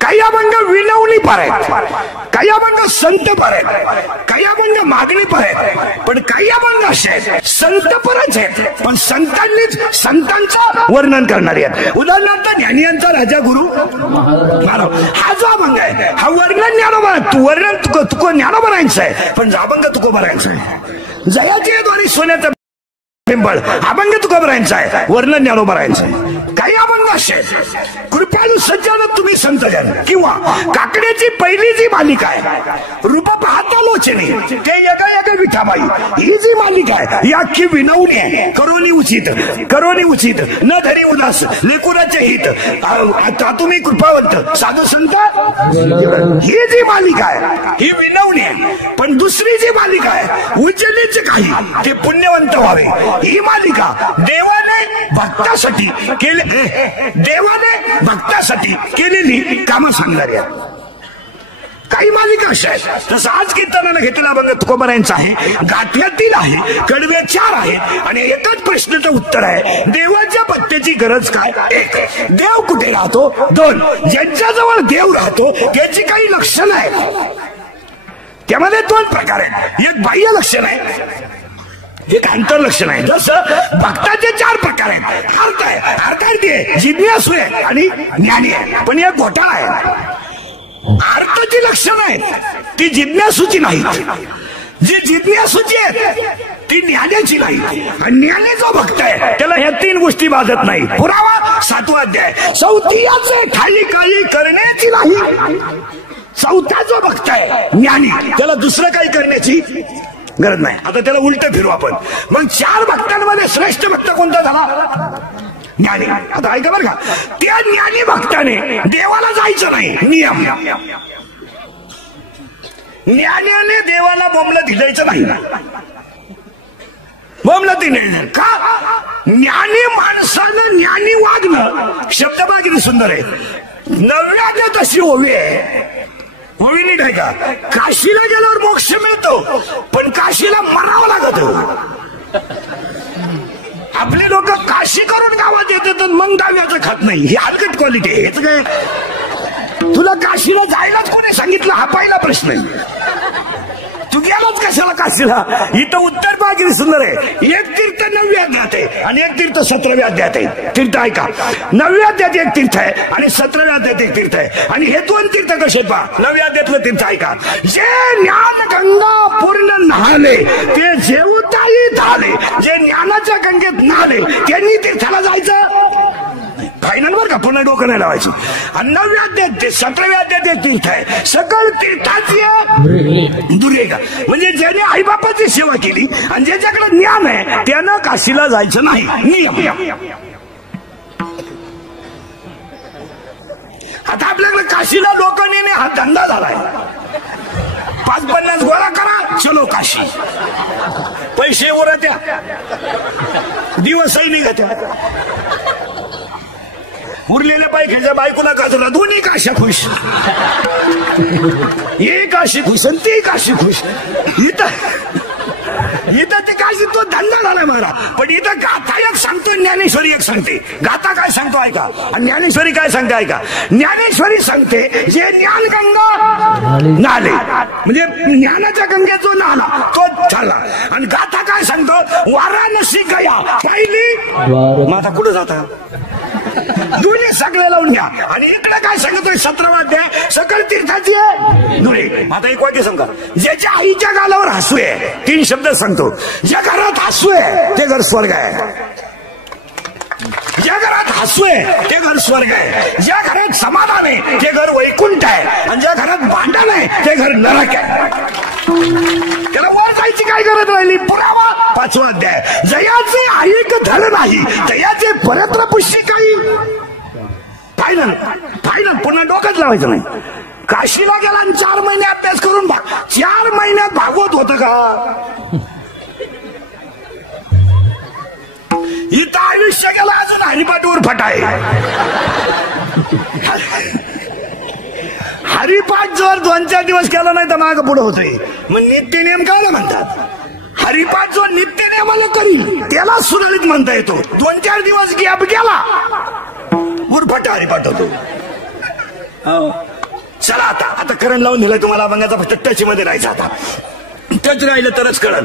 काही अभंग विनवणी पार आहेत, काही अभंग संत पार आहेत, काही अभंग मागणी पार आहेत, पण काही अभंग असे आहेत संतपरच आहेत पण संतांनीच संतांचं वर्णन करणारे आहेत. उदाहरणार्थ ज्ञानियांचा राजा गुरु मानव हा जो अभंग आहे हा वर्णन ज्ञानोबा, तू वर्णन तुको ज्ञानोबा राहायचं आहे पण अभंग तुको भरायचं आहे. जयाचे द्वारे सोन्याचं पिंपळ अभंग तुकोबरायांचा आहे, वर्णन ज्ञानोबा राहायचं आहे. काही अभंग असे कृपाळू सज्जन तुम्ही संत जन किंवा काकड्याची पहिली जी मालिका आहे रूप पाहता लोचने ते यग यग विठाबाई ही जी मालिका आहे ही अख्खी विनवणी आहे. करोनी उचित न धरी उदास लेकुराचे हित आता तुम्ही कृपावंत साधू संत ही जी मालिका आहे ही विनवणी आहे. पण दुसरी जी मालिका आहे उज्जैनीचे काही ते पुण्यवंत व्हावे ही मालिका देवाने भक्तासाठी केलेली कामं सांगणारी आहे. काही मालिका अशा आहेत जसं आज कीर्तनानं घेतलेला अभंग तुकोबरायांचा आहे, गाठ्यातील आहे, कडवे 4 आहेत आणि एकच प्रश्नाचं उत्तर आहे देवाच्या पत्त्याची गरज काय. 1 देव कुठे राहतो, 2 ज्यांच्याजवळ देव राहतो त्याची काही लक्षणं आहेत. त्यामध्ये 2 प्रकार आहेत, एक बाह्य लक्षण आहे एक आंतरलक्षण आहे. जसं भक्ताचे 4 प्रकार आहेत. अर्थार्थी जिज्ञासू आहे आणि ज्ञानी आहे. पण एक घोटाळा आहे, अर्थाची लक्षणं आहेत ती जिज्ञासूची नाही, जी जिज्ञासूची आहे ती ज्ञानाची नाही. आणि ज्ञानी जो भक्त आहे त्याला ह्या 3 गोष्टी बाधत नाही. पुरावा 7वा अध्याय 4थ्याचे खाली काळी करण्याची नाही. 4था जो भक्त आहे ज्ञानी त्याला दुसरं काही करण्याची गरज नाही. आता त्याला उलट फिरू आपण. मग 4 भक्तांमध्ये श्रेष्ठ भक्त कोणता झाला, ज्ञानी. आता ऐका बरं का, त्या ज्ञानी भक्ताने देवाला जायचं नाही नियम. ज्ञानीने देवाला बोंबलत द्यायचं नाही, बोंबलती नाही का. ज्ञानी माणसानं ज्ञानी वागणं शब्द बघा किती सुंदर आहे. 9व्या तशी ओवी आहे, ओवी नीट आहे का. काशीला गेल्यावर मोक्ष मिळतो पण काशीला मरावं लागत. आपले लोक काशी करून गावात येतात मग डाव्याचं खात नाही, ही हलकट क्वालिटी आहे. हेच काय तुला काशीला जायलाच कोणी सांगितलं हा पहिला प्रश्न आहे. तू गेलाच कशाला काशीला. इथं उत्तर बघा किती सुंदर आहे. एक तीर्थ 9व्या अध्यायात आहे आणि एक तीर्थ 17व्या अध्यायात आहे. तीर्थ ऐका, 9व्या अध्यायात एक तीर्थ आहे आणि 17व्या अध्यायात एक तीर्थ आहे. आणि हे 2 तीर्थ कसे पहा. 9व्या अध्यायातलं तीर्थ ऐका, जे ज्ञान गंगा पूर्ण नाहले ते जेवताही झाले. जे ज्ञानाच्या गंगेत नाहले त्यांनी तीर्थाला जायचं फायनल बर का, पुन्हा डोकं नाही लावायची. आणि 9व्या अध्यायात 17व्या अध्यायात एक तीर्थ आहे सकळ तीर्थाची दुर्गे का. म्हणजे ज्याने आईबापाची सेवा केली आणि ज्याच्याकडे ज्ञान आहे त्यानं काशीला जायचं नाही नियम. आता आपल्याकडे काशीला लोक नेणे हा धंदा झालाय. 5-50 गोळा करा चलो काशी, पैसे उरत्या दिवसही निघत्या. उरलेल्या बायकांच्या बायकोला काजला 2 काशा खुश, एक काशी खुश आणि ती काशी खुश. इथं ती काशी तो धंदा झालाय मला. पण इथं गाथा एक सांगतो, ज्ञानेश्वरी एक सांगते. गाथा काय सांगतो ऐका आणि ज्ञानेश्वरी काय सांगते ऐका. ज्ञानेश्वरी सांगते जे ज्ञान गंगा नाले म्हणजे ज्ञानाच्या गंगेत जो नाला तो झाला. आणि गाथा काय सांगतो, वाराणसी गया पहिली. मग आता कुठं जाता, दोन्ही सगळे लावून घ्या. आणि इकडे काय सांगतोय 17वा अध्याय सकळ तीर्थाची दुरे. आता एक वाक्य सांगा, ज्याच्या आईच्या गालावर हसू आहे 3 शब्द सांगतो. ज्या घरात हसू आहे ते घर स्वर्ग आहे, ज्या घरात हसू आहे ते घर स्वर्ग आहे, ज्या घरात समाधान आहे ते घर वैकुंठ आहे आणि ज्या घरात भांडण आहे ते घर नरक आहे. त्याला वर जायची काय गरज राहिली. पुरावा 5वा अध्याय, जयाचे ऐक धर नाही जयाचे परत्र पुष्य काही. फायनल पुन्हा डोकंच लावायचं नाही. काशीला गेला आणि 4 महिने अभ्यास करून 4 महिन्यात भागवत होतं का. इथं आयुष्य गेला अजून हरिपाठवर फटाय. हरिपाठ जर 2-4 दिवस केला नाही तर मागं पुढे होतोय. मग नित्य नियम काय म्हणतात. हरिपाठ जो नित्य नियमाला करील त्याला सुरळीत म्हणता येतो. 2-4 दिवस गॅप गेला उरफाटा हरिपाठ होतो. चला आता करंट लावून दिलाय तुम्हाला अभंगाचा, फक्त टच मध्ये राहायचं. आता टच राहिलं तरच कळलं.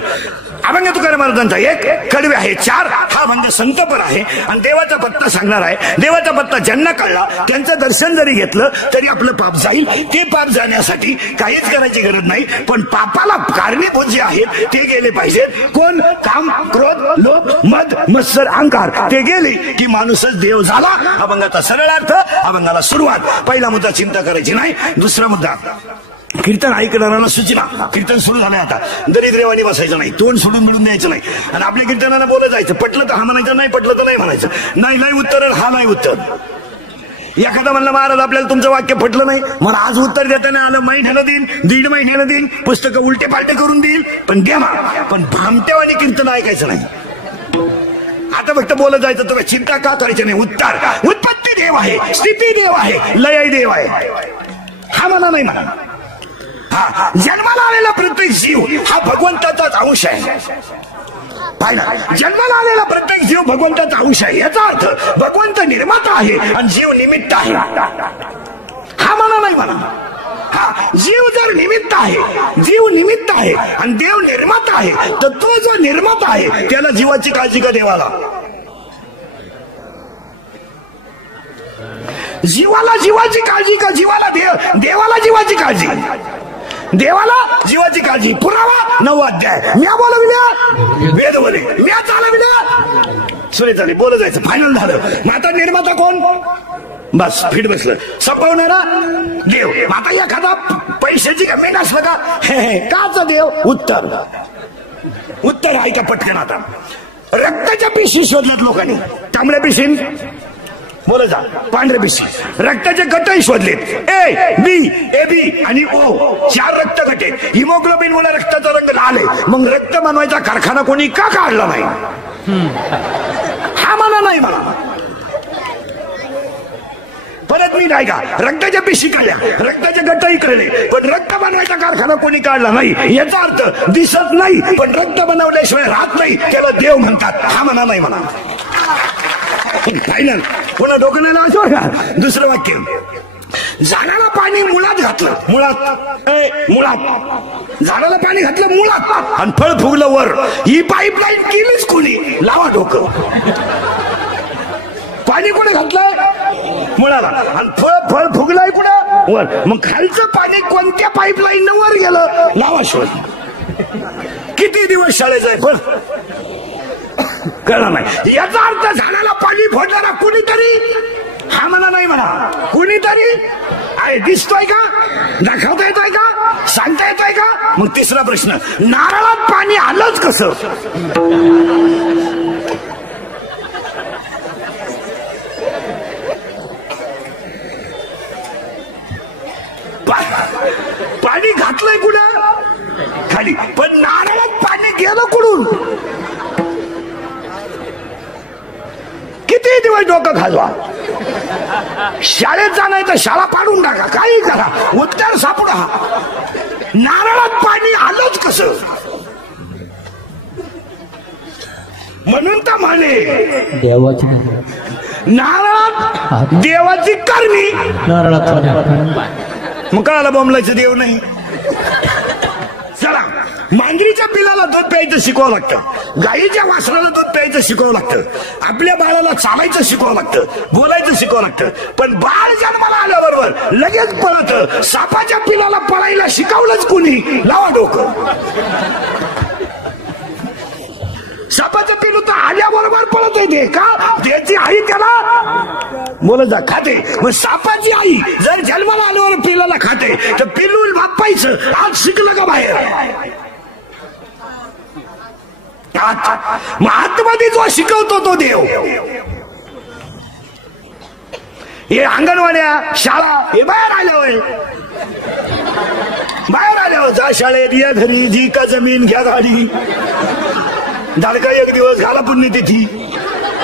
अभंग तुकाराम महाराजांचा 1 कडवे आहे, 4 हा अभंग संतपर आहे आणि देवाचा पत्ता सांगणार आहे. देवाचा पत्ता ज्यांना कळला त्यांचं दर्शन जरी घेतलं तरी आपलं पाप जाईल. ते पाप जाण्यासाठी काहीच करायची गरज नाही, पण पापाला कारणीभूत जे आहेत ते गेले पाहिजेत. कोण? काम, क्रोध, लोभ, मद, मत्सर, अहंकार ते गेले की माणूसच देव झाला. अभंगाचा सरळ अर्थ, अभंगाला सुरुवात. पहिला मुद्दा चिंता करायची नाही. दुसरा मुद्दा कीर्तन ऐकणाऱ्यांना सूचना. कीर्तन सुरू झालंय आता. दरिद्रेवानी बसायचं नाही, तोंड सोडून मिळून द्यायचं नाही आणि आपल्या कीर्तनाला बोलत जायचं. पटलं तर हा म्हणायचं, नाही पटलं तर नाही म्हणायचं. नाही उत्तर, हा नाही उत्तर. एखादा म्हणलं महाराज आपल्याला तुमचं वाक्य पटलं नाही, मला आज उत्तर देताना आलं, महिन्यानं देईल, 1.5 महिन्यानं देईल, पुस्तकं उलटे पालटे करून देईल, पण द्या मा. पण भामटेवानी कीर्तन ऐकायचं नाही. आता फक्त बोलत जायचं. तुला चिंता का करायची नाही. उत्तर, उत्पत्ती देव आहे, स्थिती देव आहे, लय देव आहे. हा मला नाही म्हणा. हा जन्माला आलेला प्रत्येक जीव हा भगवंताचाच अंश आहे. पाहिला, जन्माला आलेला प्रत्येक जीव भगवंताचा अंश आहे. याचा अर्थ भगवंत निर्माता आहे आणि जीव निमित्त आहे. हा म्हणा नाही म्हणा. हा जीव जर निमित्त आहे, जीव निमित्त आहे आणि देव निर्माता आहे, तर तो जो निर्माता आहे त्याला जीवाची काळजी का देवाला? जीवाला जीवाची काळजी का जीवाला देवाला जीवाची काळजी? देवाला जीवाची काळजी. पुरावा 9वा अध्याय. म्या बोलविल्या वेद बोले, म्या चालविल्या सुरे चाले. बोलत जायचं. फायनल झालं. आता निर्माता कोण? बस फिट बसलं. संपवणारा देव. आता एखादा पैशाची कमी नसलं का काचा देव? उत्तर ऐका पटकन. आता रक्ताच्या पिशी शोधल्यात लोकांनी. तांबड्या पिशी बोला जा, पांढऱ्या पिशी. रक्ताचे गटही शोधलेत. ए बी आणि ओ 4 रक्त गटे. हिमोग्लोबिन मुळे रक्ताचा रंग लाल आहे. मग रक्त बनवायचा कारखाना कोणी का काढला नाही? हा म्हणा नाही म्हणा. परत मी नाही का, रक्ताच्या पिशी काढल्या, रक्ताचे गटही कळले, पण रक्त बनवायचा कारखाना कोणी काढला नाही. याचा अर्थ दिसत नाही पण रक्त बनवल्याशिवाय राहत नाही, त्याला देव म्हणतात. हा म्हणा नाही म्हणा. फायनल. पुन्हा डोकं नाही लावायचं का? दुसरं वाक्य. झाडाला पाणी मुळात घातलं. मुळात झाडाला पाणी घातलं मुळात आणि फळ फुगलं वर. ही पाईपलाईन केलीच कोणी? लावा डोकं. पाणी कुठे घातलंय? मुळाला. आणि फळ फुगलंय कुठं? वर. मग खालचं पाणी कोणत्या पाईपलाईन वर गेलं? लावा शोध. किती दिवस शाळेचं आहे पण कळलं नाही. याचा अर्थ झाडाला पाणी फोडणारा कुणीतरी. हा म्हणा नाही म्हणा. कुणीतरी आहे. दिसतोय का? दाखवता येतोय का? सांगता येतोय का? मग तिसरा प्रश्न, नारळात पाणी आलंच कसं? पाणी घातलंय कुठं? खाली. पण नारळात पाणी गेलं कुठून? किती दिवस डोकं घालवा. शाळेत जाणार तर शाळा पाडून टाका, काही करा, उत्तर सापडा. नारळात पाणी आलंच कसं? म्हणून तर म्हणे देवाची नारळात देवाची करणी. मग कळाला बोंबलायचं देव नाही. चला, मांजरीच्या पिलाला दूध प्यायचं शिकवावं लागतं, गाईच्या वासराला दूध प्यायचं शिकवावं लागतं, आपल्या बाळाला चालायचं शिकवावं लागतं, बोलायचं शिकवावं लागतं. पण बाळ जन्माला आल्याबरोबर लगेच पळत. सापाच्या पिलाला पळायला शिकवलंच कोणी? लावा डोकं. सापाचं पिलू तर आल्याबरोबर पळत येते का? त्याची आई त्याला बोलत जा खाते. मग सापाची आई जर जन्माला आल्यावर पिलाला खाते तर पिलू बापायचं आज शिकलं का बाहेर? मग आतमध्ये जो शिकवतो तो देव. हे अंगणवाड्या, शाळा, हे बाहेर आल्यावर जा शाळेत, या घरी, जी का जमीन घ्या गाडी, धाडका 1 दिवस घाला पुण्यतिथी,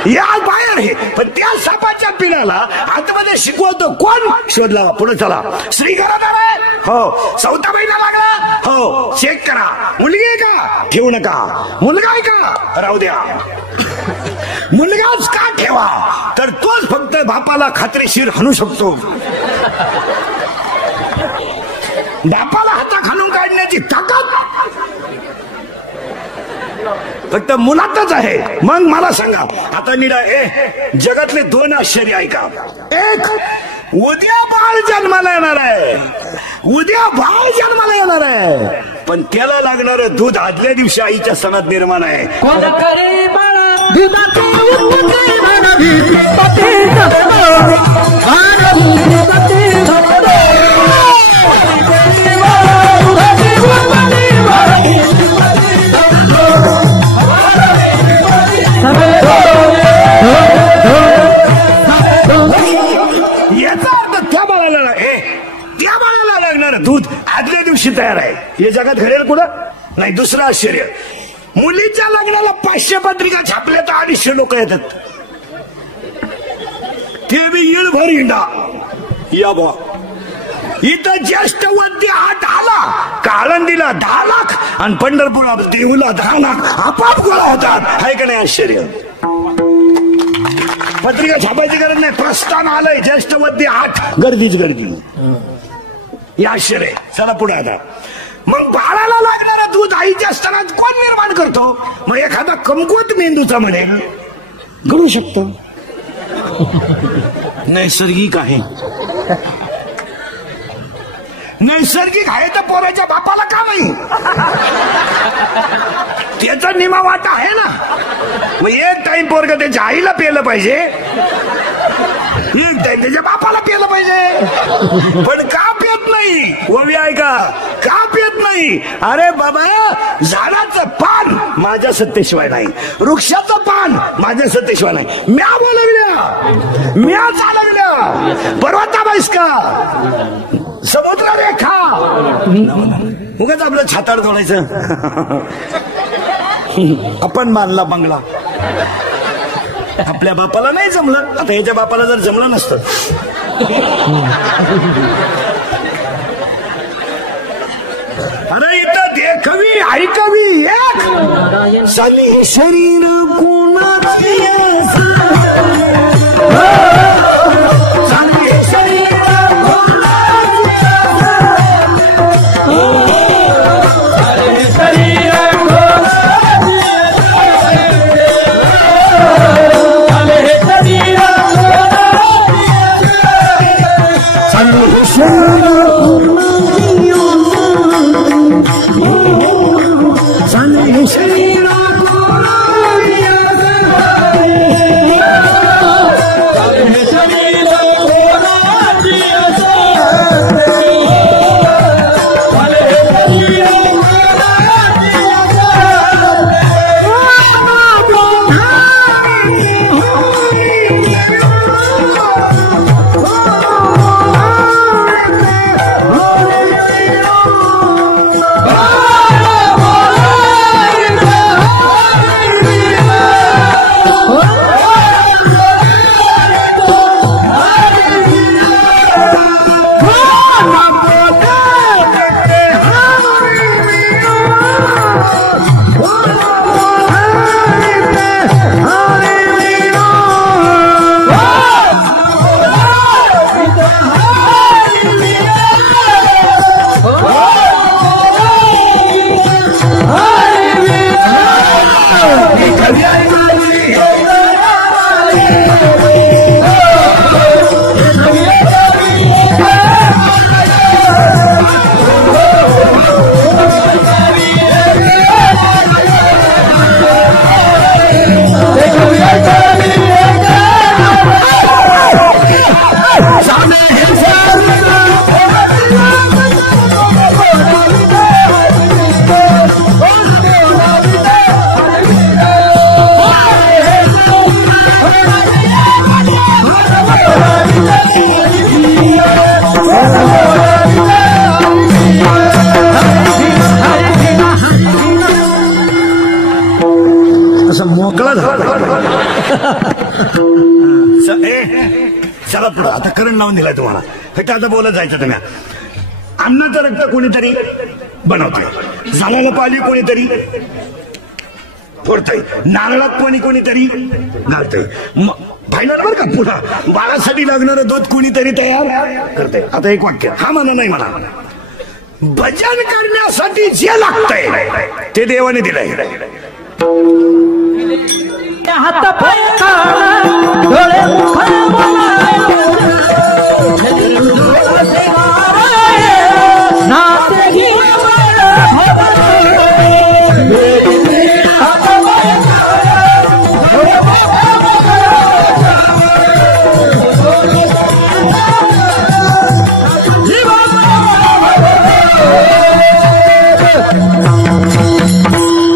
या बाहेर आहे. पण त्या सापाच्या पिण्याला आतमध्ये शिकवतो कोण? शोध लावा. पुढे चला. श्री घरात आलाय? हो. 4था महिना लागला? हो. चेक करा. मुलगी आहे का? ठेवू नका. मुलगा आहे का? राहू द्या. मुलगाच का ठेवा? तर तोच फक्त बापाला खात्रीशीर हाणू शकतो. फक्त मुलातच आहे. मग मला सांगा आता निडा जगातले 2 आश्चर्य आहे का? एक, उद्या बाळ जन्माला येणार आहे, उद्या बाळ जन्माला येणार आहे, पण त्याला लागणारं दूध आदल्या दिवशी आईच्या सणात निर्माण आहे. याचा अर्थ त्या बाळाला लागणार दूध आदल्या दिवशी तयार आहे. हे जगात घडेल कुठं नाही. दुसरं आश्चर्य, मुलीच्या लग्नाला 500 पत्रिका छापल्या तर 250 लोक येतात. ते बी येळभर हिंडा या बा. इथं ज्येष्ठ वद्य 8 आला का आळंदीला 10 लाख आणि पंढरपुरात देऊला 10 लाख आपाप गोळा होतात. आहे का नाही आश्चर्य? पत्रिका छापायची गरज नाही, प्रस्थान आलंय ज्येष्ठ वद्य 8, गर्दीच गर्दी. हे आश्चर्य. चला पुढे आता. मग बाळाला लागणारं दूध आईच्या स्तनात कोण निर्माण करतो? मग एखादा कमकुवत मेंदूचा म्हणेल घडू शकतो. नैसर्गिक आहे. नैसर्गिक आहे तर पोराच्या बापाला का नाही? त्याचा निमा वाटा आहे ना. मग एक टाइम पोरग त्याच्या आईला पेलं पाहिजे, एक टाइम त्याच्या बापाला पेलं पाहिजे. पण का पेत नाही? ओवी आहे का पेत नाही? अरे बाबा, झाडाचं पान माझ्या सत्तेशिवाय नाही, वृक्षाचं पान माझ्या सत्तेशिवाय नाही. म्या बोलवल्या, म्या चालवल्या, पर्वता बाईस का समुद्र रेखा उगाच आपलं छाताड जोडायचं. आपण बांधला बंगला, आपल्या बापाला नाही जमलं. आता याच्या बापाला जर जमलं नसतं, अरे इथं देखवी ऐकवी एक साली शरीर कोणाची मोकळा चला पुढं. आता करंट लावून दिलाय तुम्हाला, फक्त आता बोलत जायचं. तुम्ही अन्नाचं रक्त कोणीतरी बनवतंय, झाडाला पाली कोणीतरी फोडतंय, नारळात कोणीतरी घालतंय. फायनल बरं का, पुन्हा बाळासाठी लागणारं दूध कोणीतरी तयार करतंय. आता एक वाक्य, हा म्हणा नाही म्हणा, भजन करण्यासाठी जे लागतंय ते देवाने दिलंय. हात पाय काढ डोळे मुख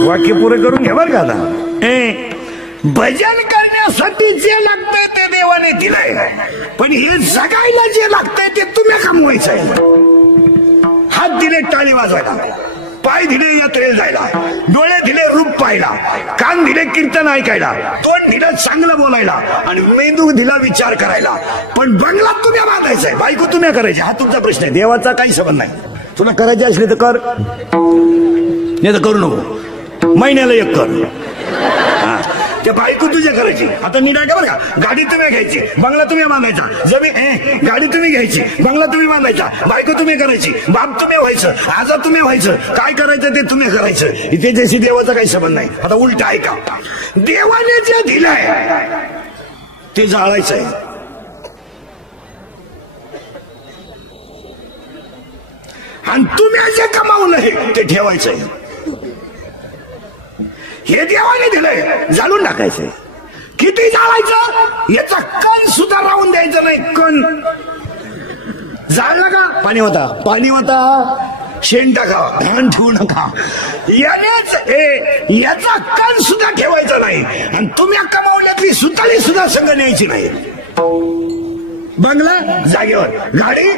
वाक्य पुरे करून घ्या बरं का आता. भजन करण्यासाठी जे लागतंय ते देवाने दिलंय, पण हे जगायला जे लागतंय ते तुम्ही कमवायचंय. हात दिले टाळी वाजवायला, पाय दिले यात्रेला जायला, डोळे दिले रूप पाहायला, कान दिले कीर्तन ऐकायला, तोंड दिलं चांगलं बोलायला, आणि मेंदू दिला विचार करायला. पण बंगला तुम्ही बांधायचाय, बायको तुम्ही करायची. हा तुमचा प्रश्न आहे, देवाचा काही संबंध नाही. तुला करायची असली तर कर, नाही तर करू नको. महिन्याला एक कर. त्या बायको तुझ्या करायची. आता नीट आहे का बरं का. गाडी तुम्ही घ्यायची, बंगला तुम्ही बांधायचा. जमीन गाडी तुम्ही घ्यायची, बंगला तुम्ही बांधायचा, बायको तुम्ही करायची, बाप तुम्ही व्हायचं, आजा तुम्ही व्हायचं, काय करायचं ते तुम्ही करायचं. इथे जशी देवाचा काही संबंध नाही. आता उलट आहे का, देवाने जे दिलंय ते जाळायचंय. आणि तुम्ही जे कमावलंय ते ठेवायचंय. हे देवाने दिलंय, जाळून टाकायचंय. किती जाळायचं, याचा कण सुद्धा राहून द्यायचं नाही. कण जाळलं का पाणी होता, पाणी होता, शेण टाका, धान ठेवू नका. याचा कण सुद्धा ठेवायचा नाही. आणि तुम्ही कमावल्यातली सुताळी सुद्धा संग न्यायची नाही. बंगला जागेवर, गाडी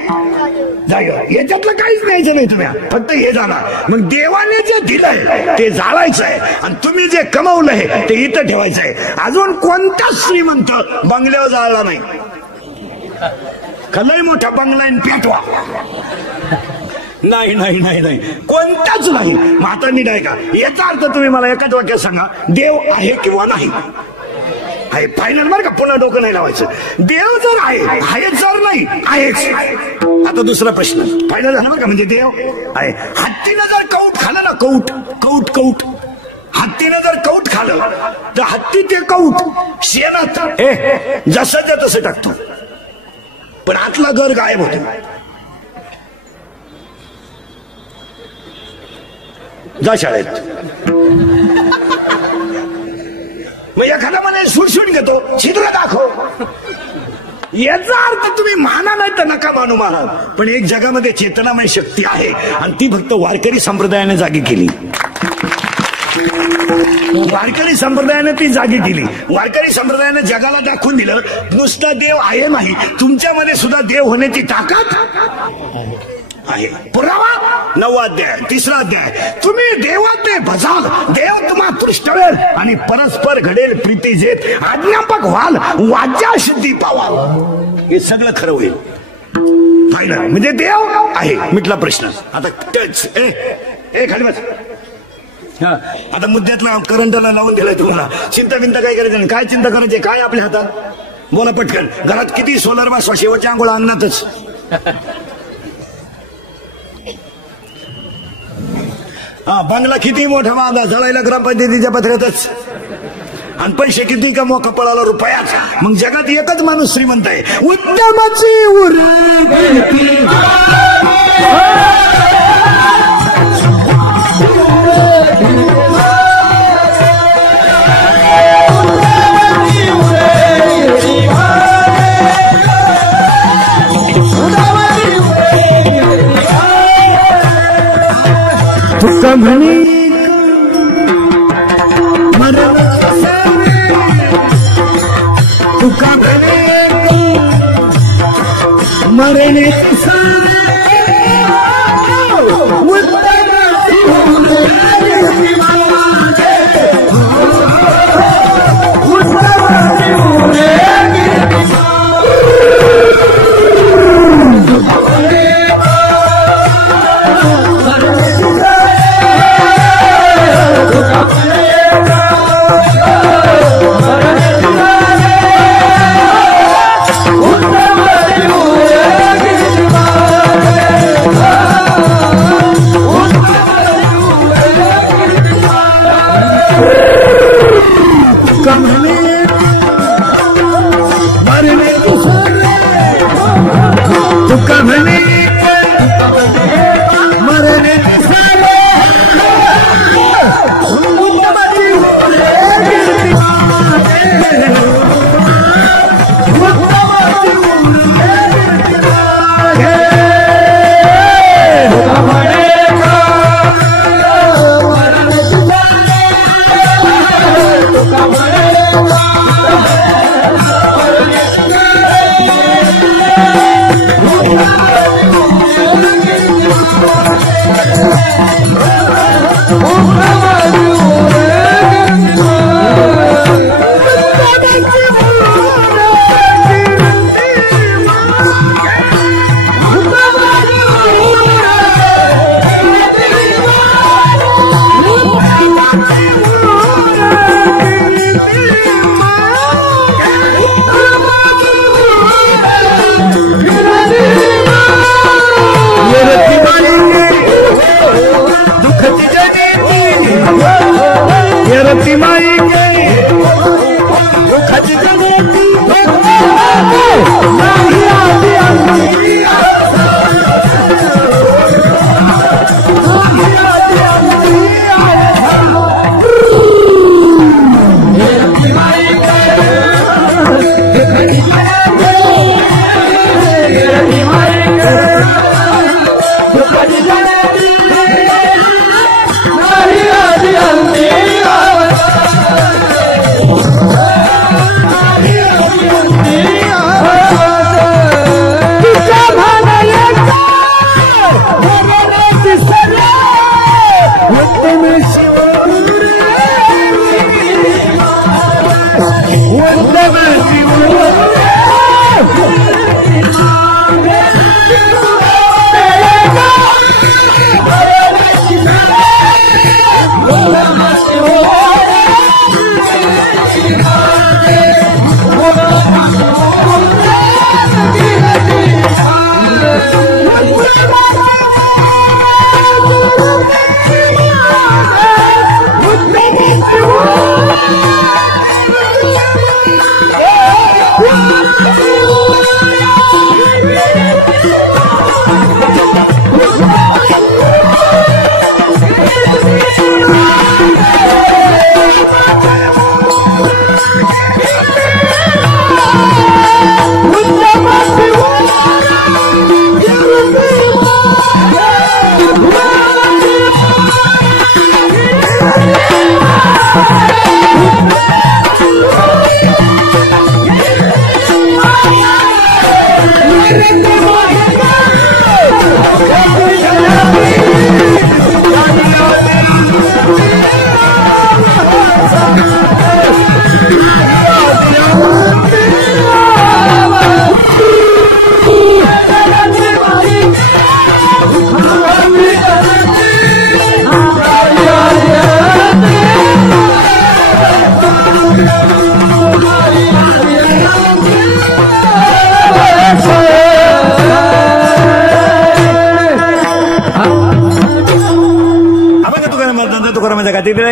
जागेवर, याच्यातलं काहीच न्यायचं नाही तुम्ही, फक्त हे जाणार. मग देवाने जे दिलंय ते जाळायचंय, आणि तुम्ही जे कमावलंय ते इथं ठेवायचंय. अजून कोणताच श्रीमंत बंगल्यावर जाळला नाही. लय मोठा बंगला पेटवा, नाही नाही नाही नाही, कोणताच नाही. माता नीट आहे का. याचा अर्थ तुम्ही मला एकाच वाक्यात सांगा, देव आहे किंवा नाही. आहे फायनल बरं का, पुन्हा डोकं नाही लावायचं. देव जर आहे जर नाही आहेच. आता दुसरा प्रश्न फायनल झाला बरं का, म्हणजे देव आहे. हत्तीनं जर कौट खाल्लं ना, कौट कौट कौट, हत्तीनं जर कौट खाल्लं तर हत्ती ते कौट शेणात जसं तसं टाकतो, पण आतला घर गायब होतो. जा शाळेत. मग एखादा म्हणे सुडसुड घेतो, छिद्र दाखव. याचा अर्थ तुम्ही माना नाही तर नका मानू मला, पण एक जगामध्ये चेतनामय शक्ती आहे, आणि ती फक्त वारकरी संप्रदायाने जागी केली. वारकरी संप्रदायाने ती जागी केली. वारकरी संप्रदायाने जगाला दाखवून दिलं, नुसता देव आहे नाही, तुमच्यामध्ये सुद्धा देव होण्याची ताकद आहे. पुरावा 9वा अध्याय 3रा अध्याय. तुम्ही देवाचे भजाल, देव तुम्हा तृष्टवेल, आणि परस्पर घडेल प्रीती जेत. आज्ञापक व्हाल, वाच्या सिद्धी पावाल. हे सगळं खरं होईल. फायनल म्हणजे देव आहे, मिटला प्रश्न. आता टच खाली बस. आता मुद्द्यातला करंटला लावून दिलाय तुम्हाला. चिंता बिंता काय करायचं नाही. काय चिंता करायची, काय आपल्या हातात, बोला पटकन. घरात किती सोलर बसवा, शेवटच्या आंघोळ अंगणातच. बंगला किती मोठा बांधा, जळायला ग्रामपंचायतीच्या पत्र्यातच, आणि पैसे किती कमवा कपाळाला रुपयाच. मग जगात एकच माणूस श्रीमंत आहे, उत्तमाची उरी. तुका म्हणे मरण, तुका म्हणे मरणे मरने साले उत्तमती रे गिरती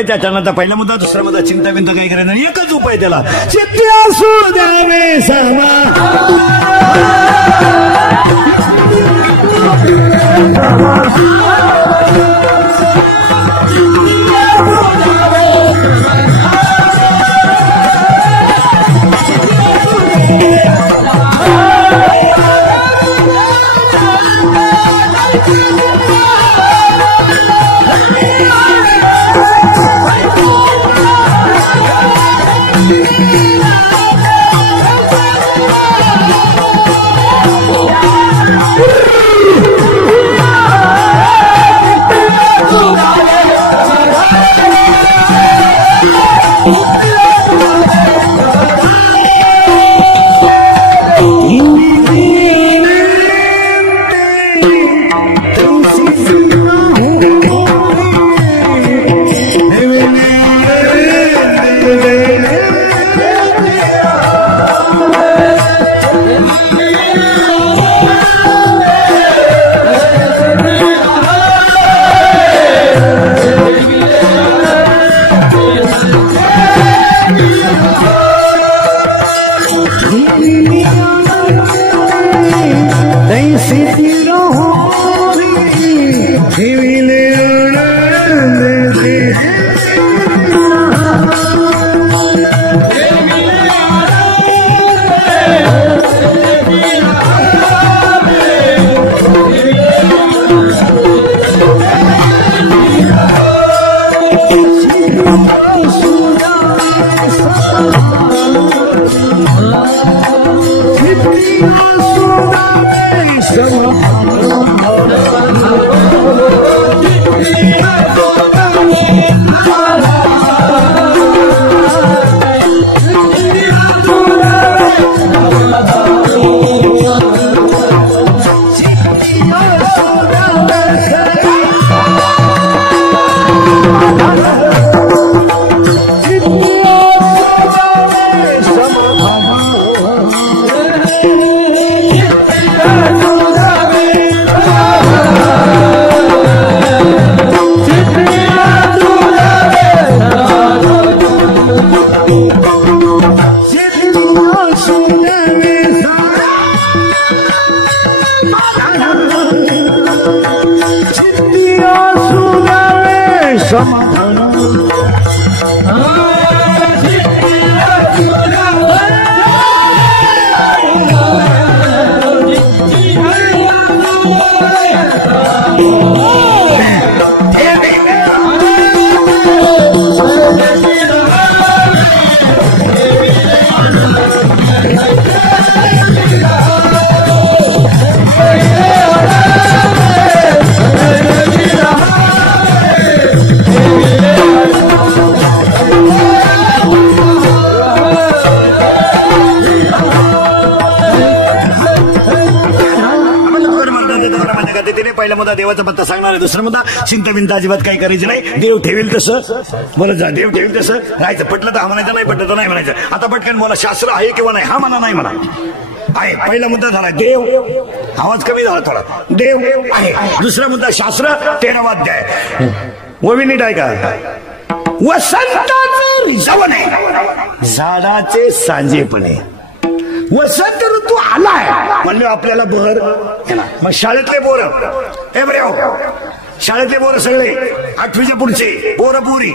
त्याच्यानंतर पहिला मुद्दा दुसरा मुद्दा चिंता बिंता काही करायचं नाही एकच उपाय त्याला चित्ती असू द्यावे समा ठेविले पहिला मुद्दा देवाचा पत्ता सांगणार आहे. दुसरा मुद्दा चिंता बिंता अजिबात काही करायचं नाही. देव ठेवेल तसं बोलत जा. देव ठेवेल तसं राहायचं. पटलं तर हा म्हणायचं, नाही पटलं तर नाही म्हणायचं. आता पटकन बोला, शास्त्र आहे किंवा नाही? हा म्हणा, नाही म्हणा. आहे. पहिला मुद्दा झाला देव. आवाज कमी झाला थोडा. देव आहे. दुसरा मुद्दा शास्त्र 13वा अध्याय. ओवी नीट आहे का? वसंताचे रिझवण आहे, झाडाचे सांजेपणे. वसंत ऋतू आलाय म्हणलं आपल्याला बहर. मग शाळेतले पोरं, ए बरे शाळेतले पोरं सगळे 8वीचे पुढचे पोरं पुरी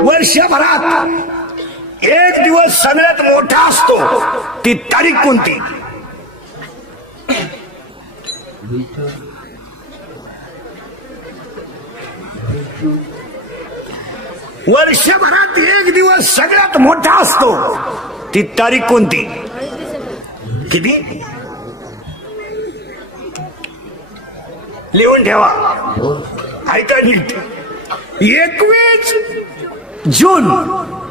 वर्षभरात एक दिवस सगळ्यात मोठा असतो. ती तारीख कोणती? वर्षभरात एक दिवस सगळ्यात मोठा असतो. ती तारीख कोणती? किती? लिहून ठेवा. ऐका नीट. 21 जून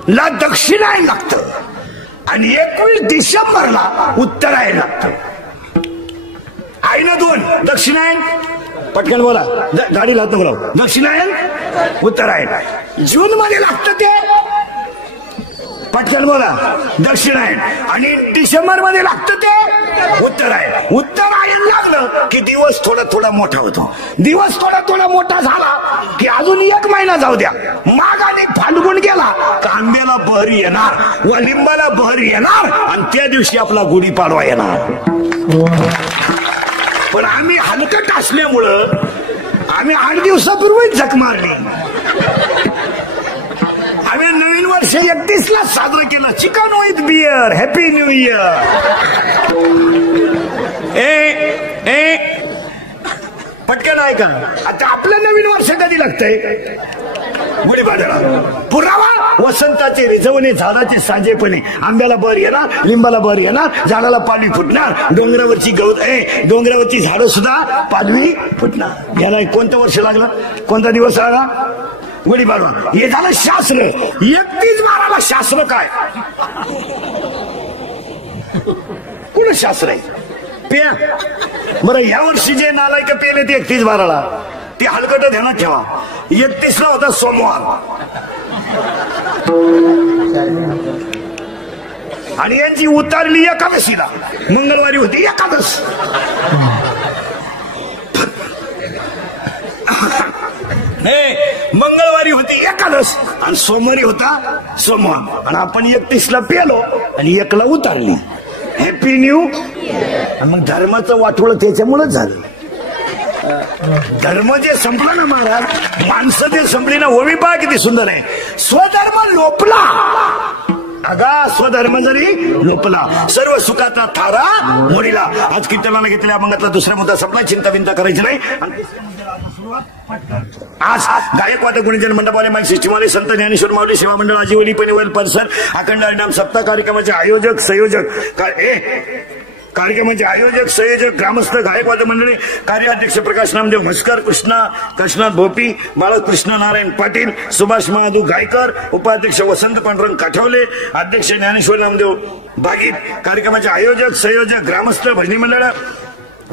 ला दक्षिणायन लागतं आणि 21 डिसेंबरला उत्तरायण लागतं. आहे ना 2 दक्षिणायन? पटकन बोला, गाडी लावतो बोला. दक्षिणायन उत्तरायण. जून मध्ये लागतं ते. पटकन बोला, दक्षिणायन. आणि डिसेंबर मध्ये लागतं ते उत्तरायण. उत्तरायण लागलं की दिवस थोडा थोडा मोठा होतो. दिवस थोडा थोडा मोठा झाला की अजून 1 महिना जाऊ द्या. माघ आणि फाल्गुन गेला तर आंब्याला बहर येणार व लिंबाला बहर येणार आणि त्या दिवशी आपला गुढीपाडवा येणार. पण आम्ही हलकट असल्यामुळं आम्ही 8 दिवसापूर्वीच झक मारली. आम्ही नवीन वर्ष 31 ला साजरं केलं. Chicken with beer. Happy new year. पटकन आहे का? आता आपलं नवीन वर्ष कधी लागतंय? गुढीपाडव्याला. पुरावा वसंताचे रिझवणे, झाडाचे साजेपणे. आंब्याला बर येणार, लिंबाला बर येणार, झाडाला पालवी फुटणार. डोंगरावरची डोंगरावरची झाडं सुद्धा पालवी फुटणार. याला कोणतं वर्ष लागलं? कोणता दिवस लागला? गुढीपाडवा. हे झालं शास्त्र. 31/12ला शास्त्र काय? कुठं शास्त्र आहे? प्या. बरं, या वर्षी जे नालायक पेले ते 31/12ला, ते हलकट ध्यानात ठेवा. 31ला होता सोमवार आणि यांची उतारली एकादशीला. मंगळवारी होती एकादश. मंगळवारी होती एकादश आणि सोमवारी होता सोमवार. आणि आपण 31ला पेलो आणि 1ला उतारली. Happy new. मग धर्माचं वाटोळ त्याच्यामुळेच झालं. धर्म जे संपला ना महाराज, माणसं जे संपली ना, ओवी पहा किती सुंदर आहे. स्वधर्म लोपला, अगा स्वधर्म जरी लोपला, सर्व सुखाचा थारा मोडीला. आज कीर्तनाला घेतल्या अभंगातला दुसरा मुद्दा संपला, चिंता बिंता करायची नाही. आज गायकवाद गुणजन मंडपाले माई सिस्टीमवाले संत ज्ञानेश्वर माऊली सेवा मंडळ आजीवली पनवेल परिसर अखंड हरिनाम सप्ताह कार्यक्रमाचे आयोजक संयोजक ग्रामस्थ गायकवाद मंडळी कार्याध्यक्ष प्रकाश नामदेव म्हस्कर, कृष्णनाथ भोपी, बाळकृष्ण नारायण पाटील, सुभाष महादू गायकर, उपाध्यक्ष वसंत पांडुरंग काठवले, अध्यक्ष ज्ञानेश्वर नामदेव भागीत. कार्यक्रमाचे आयोजक संयोजक ग्रामस्थ भजनी मंडळ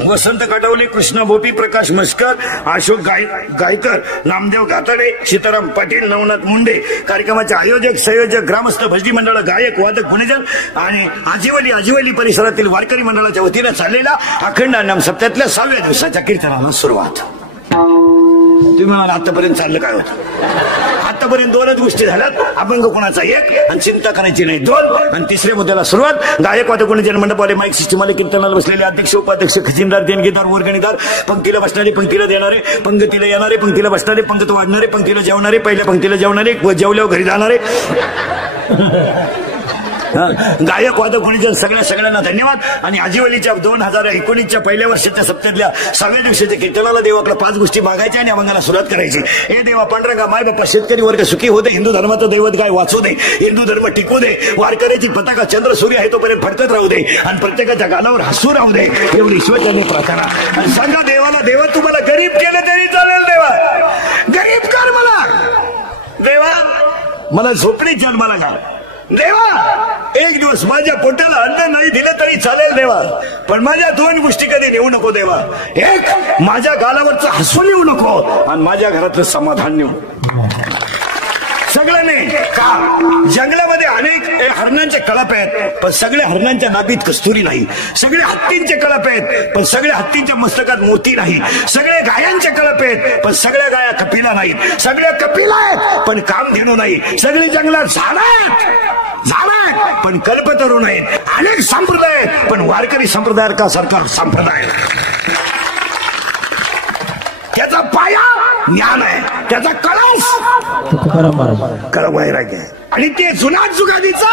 वसंत काटवले, कृष्ण भोपी, प्रकाश म्हस्कर, अशोक गायकर, नामदेव गाताडे, सीताराम पाटील, नवनाथ मुंडे. कार्यक्रमाचे आयोजक संयोजक ग्रामस्थ भजनी मंडळ गायक वादक गुणजन आणि आजीवली परिसरातील वारकरी मंडळाच्या वतीने चाललेला अखंड हरिनाम सप्ताहातल्या 6व्या दिवसाच्या कीर्तनाला सुरुवात. तुम्ही म्हणाला आतापर्यंत चाललं काय होतं? आतापर्यंत 2च गोष्टी झाल्यात, अभंग कोणाचा 1 आणि चिंता करायची नाही 2. आणि तिसऱ्या मुद्द्याला सुरुवात. गायकवाद गुणजन मंडपाले माईक सिस्टीमवाले कीर्तनाला बसलेले अध्यक्ष उपाध्यक्ष खजिनदार देणगीदार वर्गणीदार, पंक्तीला बसणारे पंक्तीला देणारे, पंक्तीला येणारे पंक्तीला बसणारे, पंक्तीत वाढणारे, पंक्तीला जेवणारे, पहिल्या पंक्तीला जेवणारे, जेवल्यावर घरी जाणारे, गायकवाद गुणजन सगळ्यांना धन्यवाद. आणि आजीवलीच्या 2019च्या पहिल्या वर्षाच्या सप्त्यातल्या 6व्या दिवसाच्या कीर्तनाला देवाकडे 5 गोष्टी मागायच्या आणि अभंगाला सुरुवात करायची. हे देवा पांडुरंगा माय बाप्पा शेतकरी वर्ग सुखी होते, हिंदू धर्माचं दैवत गाय वाचू दे, हिंदू धर्म टिकू दे, वारकऱ्याची पताका चंद्र सूर्य आहे तोपर्यंत फडकत राहू दे आणि प्रत्येकाच्या गालावर हसू राहू दे, एवढी ईश्वराने प्रार्थना. आणि सांगा देवाला, देवा तुम्हाला गरीब केलं तरी चालेल, देवा गरीब कर मला, देवा मला झोपडी जन्माला घाल, देवा एक दिवस माझ्या पोटाला अन्न नाही दिलं तरी चालेल देवा, पण माझ्या 2 गोष्टी कधी नेऊ नको देवा. एक, माझ्या गालावरचं हसू नेऊ नको आणि माझ्या घरातलं समाधान नेऊ. सगळं नाही का, जंगलामध्ये अनेक हरणांचे कळप आहेत, पण सगळ्या हरणांच्या नाभीत कस्तुरी नाही. सगळे हत्तींचे कळप आहेत, पण सगळ्या हत्तींच्या मस्तकात मोती नाही. सगळे गायांचे कळप आहेत, पण सगळ्या गाया कपिला नाहीत. सगळ्या कपिला आहेत, पण कामधेनू नाही. सगळे जंगलात झाड पण कल्पतरू नाहीत. अनेक संप्रदाय पण वारकरी संप्रदायासारखा संप्रदाय. त्याचा पाया ज्ञान आहे, त्याचा कळस वैराग्य आहे आणि ते जुनाट जुगादीचा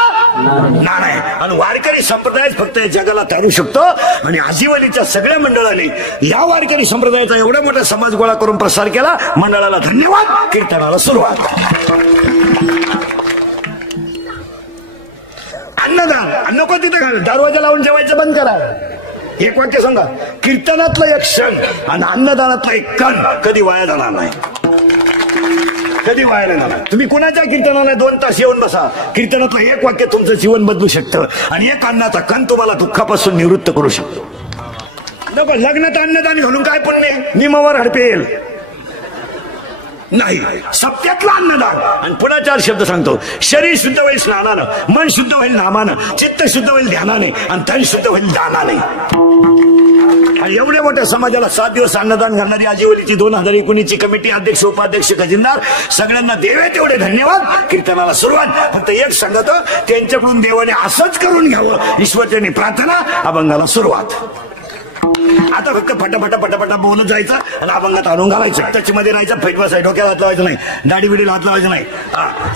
ज्ञान आहे. आणि वारकरी संप्रदाय फक्त या जगाला तारू शकतो. आणि आजीवलीच्या सगळ्या मंडळाने या वारकरी संप्रदायाचा एवढा मोठा समाज गोळा करून प्रसार केला. मंडळाला धन्यवाद. कीर्तनाला सुरुवात. अन्नदान, अन्न को तिथं घाल, दरवाजा लावून जेवायचं बंद करा. एक वाक्य सांगा, कीर्तनातलं 1 क्षण आणि अन्नदानातलं 1 कण कधी वाया जाणार नाही, कधी वाया नाही जाणार. तुम्ही कुणाच्या कीर्तनाला 2 तास येऊन बसा, कीर्तनातलं 1 वाक्य तुमचं जीवन बदलू शकतं आणि 1 अन्नाचा कण तुम्हाला दुःखापासून निवृत्त करू शकतो. नको लग्नात अन्नदान घालून काय पुण्य, निमावर हडपेल नाही. सप्त्यातलं अन्नदान. आणि पुन्हा 4 शब्द सांगतो. शरीर शुद्ध होईल स्नानानं, मन शुद्ध होईल नामानं, चित्त शुद्ध होईल ध्यानाने आणि तन शुद्ध होईल दानाने. आणि एवढ्या मोठ्या समाजाला 7 दिवस अन्नदान घालणारी आजीवलीची 2019ची कमिटी अध्यक्ष उपाध्यक्ष खजिनदार सगळ्यांना देवे तेवढे धन्यवाद. कीर्तनाला सुरुवात. फक्त एक सांगतो, त्यांच्याकडून देवाने असंच करून घ्यावं ईश्वराने प्रार्थना. अभंगाला सुरुवात. आता फक्त फटाफटा बोलत जायचं आणि अभंगात आणून घालायचं. टचमध्ये राहायचं, फेट बसायचं, डोक्याला हात लावायचं नाही, दाढी बिडीला हात लावायचं नाही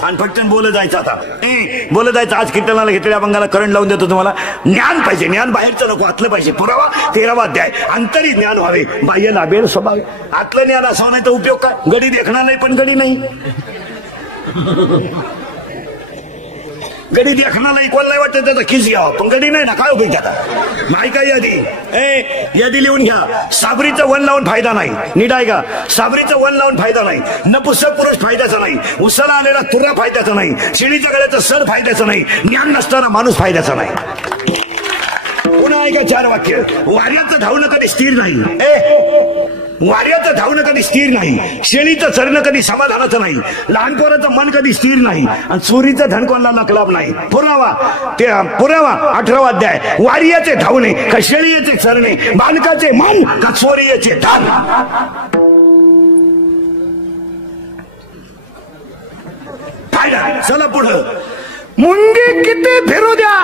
आणि फक्त बोलत जायचं. आता बोलत जायचं. आज कीर्तनाला घेतलेल्या अभंगाला करंट लावून देतो तुम्हाला. ज्ञान पाहिजे, ज्ञान बाहेरचं नको, आतलं पाहिजे. पुरावा 13वा अध्याय. अंतरी ज्ञान व्हावे, बाह्य लाभेल स्वभाव. आतलं ज्ञान असं नाही तर उपयोग काय. गडी देखणार नाही पण गडी नाही, गडी देखणार नाही कोणाला वाटतं त्याचा खिस घ्यावं, पण गडी नाही ना, काय उपयोग त्याचा. माहिती काय यादी, यादी लिहून घ्या. साबरीचं वन लावून फायदा नाही. नीट आहे का, साबरीचं वन लावून फायदा नाही. नपुसक पुरुष फायद्याचा नाही. उसाला आलेला तुरा फायद्याचा नाही. शिडीच्या गळ्याचं सर फायद्याचं नाही. ज्ञान नसताना माणूस फायद्याचा नाही. पुन्हा आहे का 4 वाक्य. वाऱ्याचं धावणं कधी स्थिर नाही. वाऱ्याचं धावणं कधी स्थिर नाही. शेळीचं चरणं कधी समाधानाचं नाही. लहान पोराचं मन कधी स्थिर नाही. आणि चोरीचं धन कोणाला नकलाब नाही. पुरावा 18वा अध्याय. वाऱ्याचे धावणे का शेळीचे चरणे, बालकाचे मन का चोरीचे धन. फायदा. चला पुढं. मुंगी किती फिरू द्या,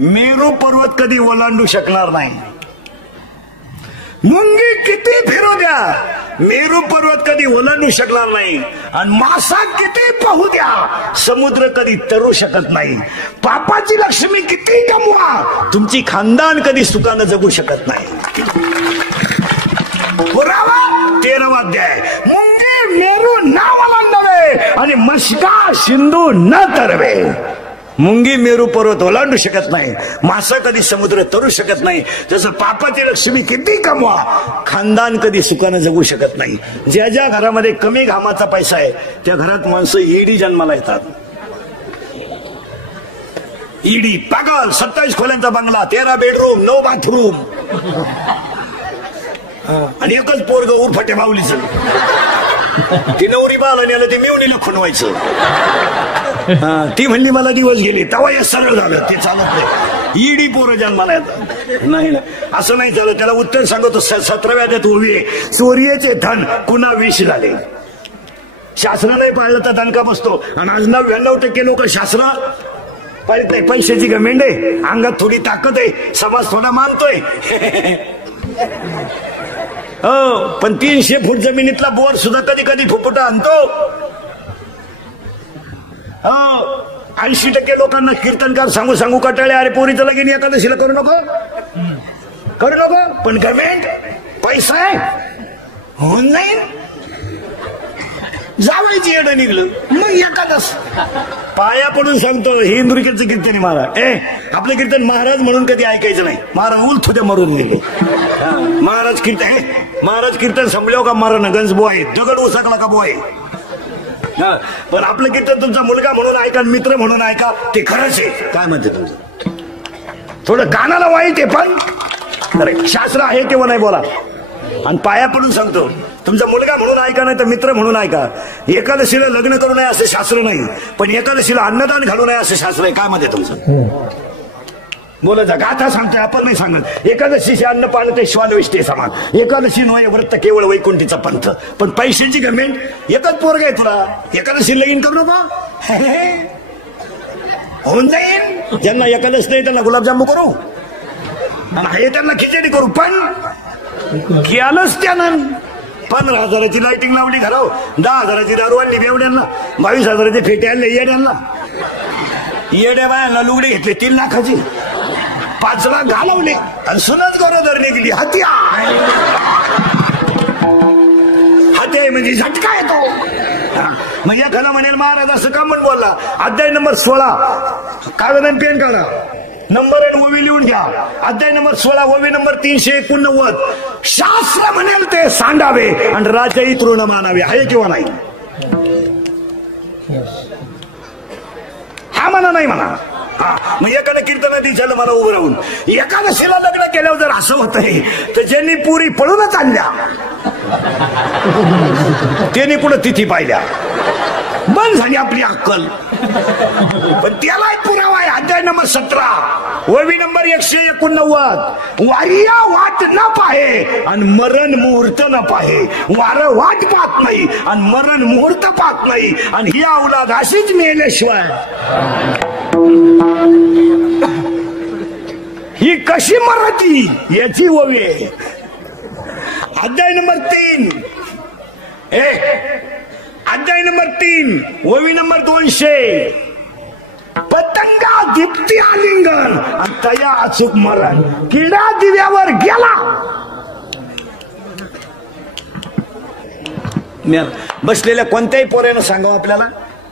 मेरू पर्वत कधी ओलांडू शकणार नाही. मुंगी किती फिरू द्या, मेरू पर्वत कधी ओलांडू शकणार नाही. आणि मासा किती पाहू द्या, समुद्र कधी तरू शकत नाही. पापाची लक्ष्मी किती कमवा, तुमची खानदान कधी सुखानं जगू शकत नाही. पुरावा 13वा अध्याय. मुंगी मेरू ना ओलांडावे आणि मशका सिंधू न तरवे. मुंगी मेरू पर्वत ओलांडू शकत नाही, मासा कधी समुद्र तरू शकत नाही. तसं पापाची लक्ष्मी किती कमवा, खानदान कधी सुखानं जगू शकत नाही. ज्या ज्या घरामध्ये कमी घामाचा पैसा आहे त्या घरात माणसं ईडी जन्माला येतात. ईडी पागल. 27 खोल्यांचा बंगला, 13 बेडरूम, 9 बाथरूम आणि एकच पोरग उफटे बावलीच. ती नवरी बाला नेलं ते मिवणीला खुणवायचं. ती म्हणली मला दिवस गेले, तेव्हा हे सरळ झालं. ते चालत नाही. ईडी पोरं जन्माला येतात. नाही ना, असं नाही झालं. त्याला उत्तर सांगतो. 17व्या अध्यायात ओवी, चोरीचे धन कुणा विष झाले. शास्त्र नाही पाळलं तर दणका बसतो. आणि आज 99% लोक शास्त्र पाळत नाही. पैशाची गमेंड आहे, अंगात थोडी ताकद आहे, समाज थोडा मानतोय. हो, पण 300 फूट जमिनीतला बोर सुद्धा कधी कधी फुफुटा आणतो. हो, 80% लोकांना कीर्तनकार सांगू सांगू कटाळे, अरे पोरीचं लगीन एकादशीला करू नको, करू नको. पण गव्हर्नमेंट पैसा आहे, होऊन जाईल. जावायची येडं निघलं मग एकादश. पाया पडून सांगतो, हे इंद्रिकेचं कीर्तन आहे महाराज. आपलं कीर्तन महाराज म्हणून कधी ऐकायचं नाही. महाराज उलथ उद्या मरून गेले. महाराज कीर्तन, महाराज कीर्तन संपल्यावर का मारा ना गंज बोय, दगड उसाकला का बोय. पण आपलं कीर्तन तुमचा मुलगा म्हणून ऐका, मित्र म्हणून ऐका, ते खरंच आहे. काय म्हणते तुमचं? थोडं कानाला वाईट आहे, पण अरे शास्त्र आहे तेव्हा नाही बोला. आणि पाया पडून सांगतो, तुमचा मुलगा म्हणून ऐका, नाही तर मित्र म्हणून ऐका. एकादशीला लग्न करू नये असं शास्त्र नाही, पण एकादशीला अन्नदान घालू नये असं शास्त्र आहे. काय म्हणते तुमचं? बोलायचा गाथा सांगतोय, आपण नाही सांगत. एकादशीचे अन्न पाळणं ते श्वानविष्टे समान. एकादशी नव्हे व्रत केवळ वैकुंठीचा पंथ. पण पैशाची गव्हर्नमेंट, एकच पोरग आहे तुला, एकादशी लगीन करू नका. होऊन जाईल. ज्यांना एकादश नाही त्यांना गुलाबजामू करू, हे त्यांना खिचडी करू. पण केलंच त्यानं. 15,000ची लाइटिंग लावली घराव, 10,000ची दारू आणली बेवड्यांना, 22,000चे फेटे आणले येड्यांना. येड्या बायांना लुगडे घेतले 3 लाखाची, 5 लाख घालवले आणि सुनच गरोदर निघली. हत्या हत्या म्हणजे झटका येतो. मग एखादा म्हणेल महाराज असं का म्हणून बोलला. अध्याय नंबर 16, कागद पेन काढा, नंबर आणि ओवी लिहून घ्या. अध्याय नंबर 16, ओवी नंबर 389. शास्त्र म्हणेल ते सांडावे आणि राजाही तृण मानावे. आहे किंवा नाही? हा म्हणा, नाही म्हणा. मग एखादं कीर्तनात झालं मला उभं राहून, एकादशीला लग्न केल्यावर जर असं होतंय तर ज्यांनी पुरी पळूनच आणल्या त्यांनी पुढे तिथी पाहिल्या, बंद झाली आपली अक्कल. पण त्याला पुरावा आहे. अध्याय नंबर 17, ओवी नंबर 189. वारिया वाट न पाहे आणि मरण मुहूर्त न पाहे. वारं वाट पाहत नाही आणि मरण मुहूर्त पाहत नाही. आणि ही औलाद अशीच मेल्याशिवाय ही कशी मरती याची ओवी आहे. अध्याय नंबर 3, अध्याय नंबर 3, ओवी नंबर 200. पतंगा दीप्ती आलिंगन आणि तया अचूक मरण. किडा दिव्यावर गेला. बसलेल्या कोणत्याही पोऱ्यानं सांगावं आपल्याला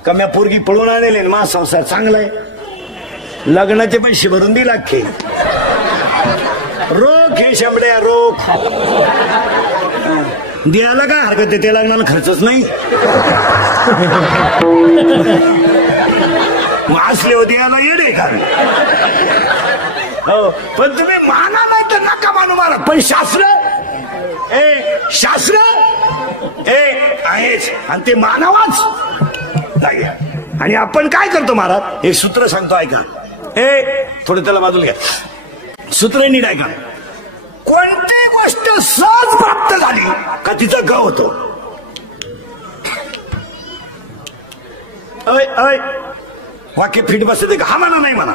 का म्या पोरगी पळून आणले, मा संसार चांगला आहे, लग्नाचे पैसे भरून दिला खे. रोख हे शंभड्या रोख द्यायला काय हरकत आहे, ते लग्नाला खर्चच नाही. असले होते याला येडे का? हो, पण तुम्ही माना नाही तर नका मानू मला. पण शास्त्र शास्त्र आहेच आणि ते मानावाच नाही. आणि आपण काय करतो महाराज, एक सूत्र सांगतो ऐका. थोडं त्याला बाजूला घ्या. सूत्र नीट ऐका. कोणती गोष्ट सहज प्राप्त झाली का तिचा ग होतो. वाक्य फिट बसते का? हा म्हणा, नाही म्हणा.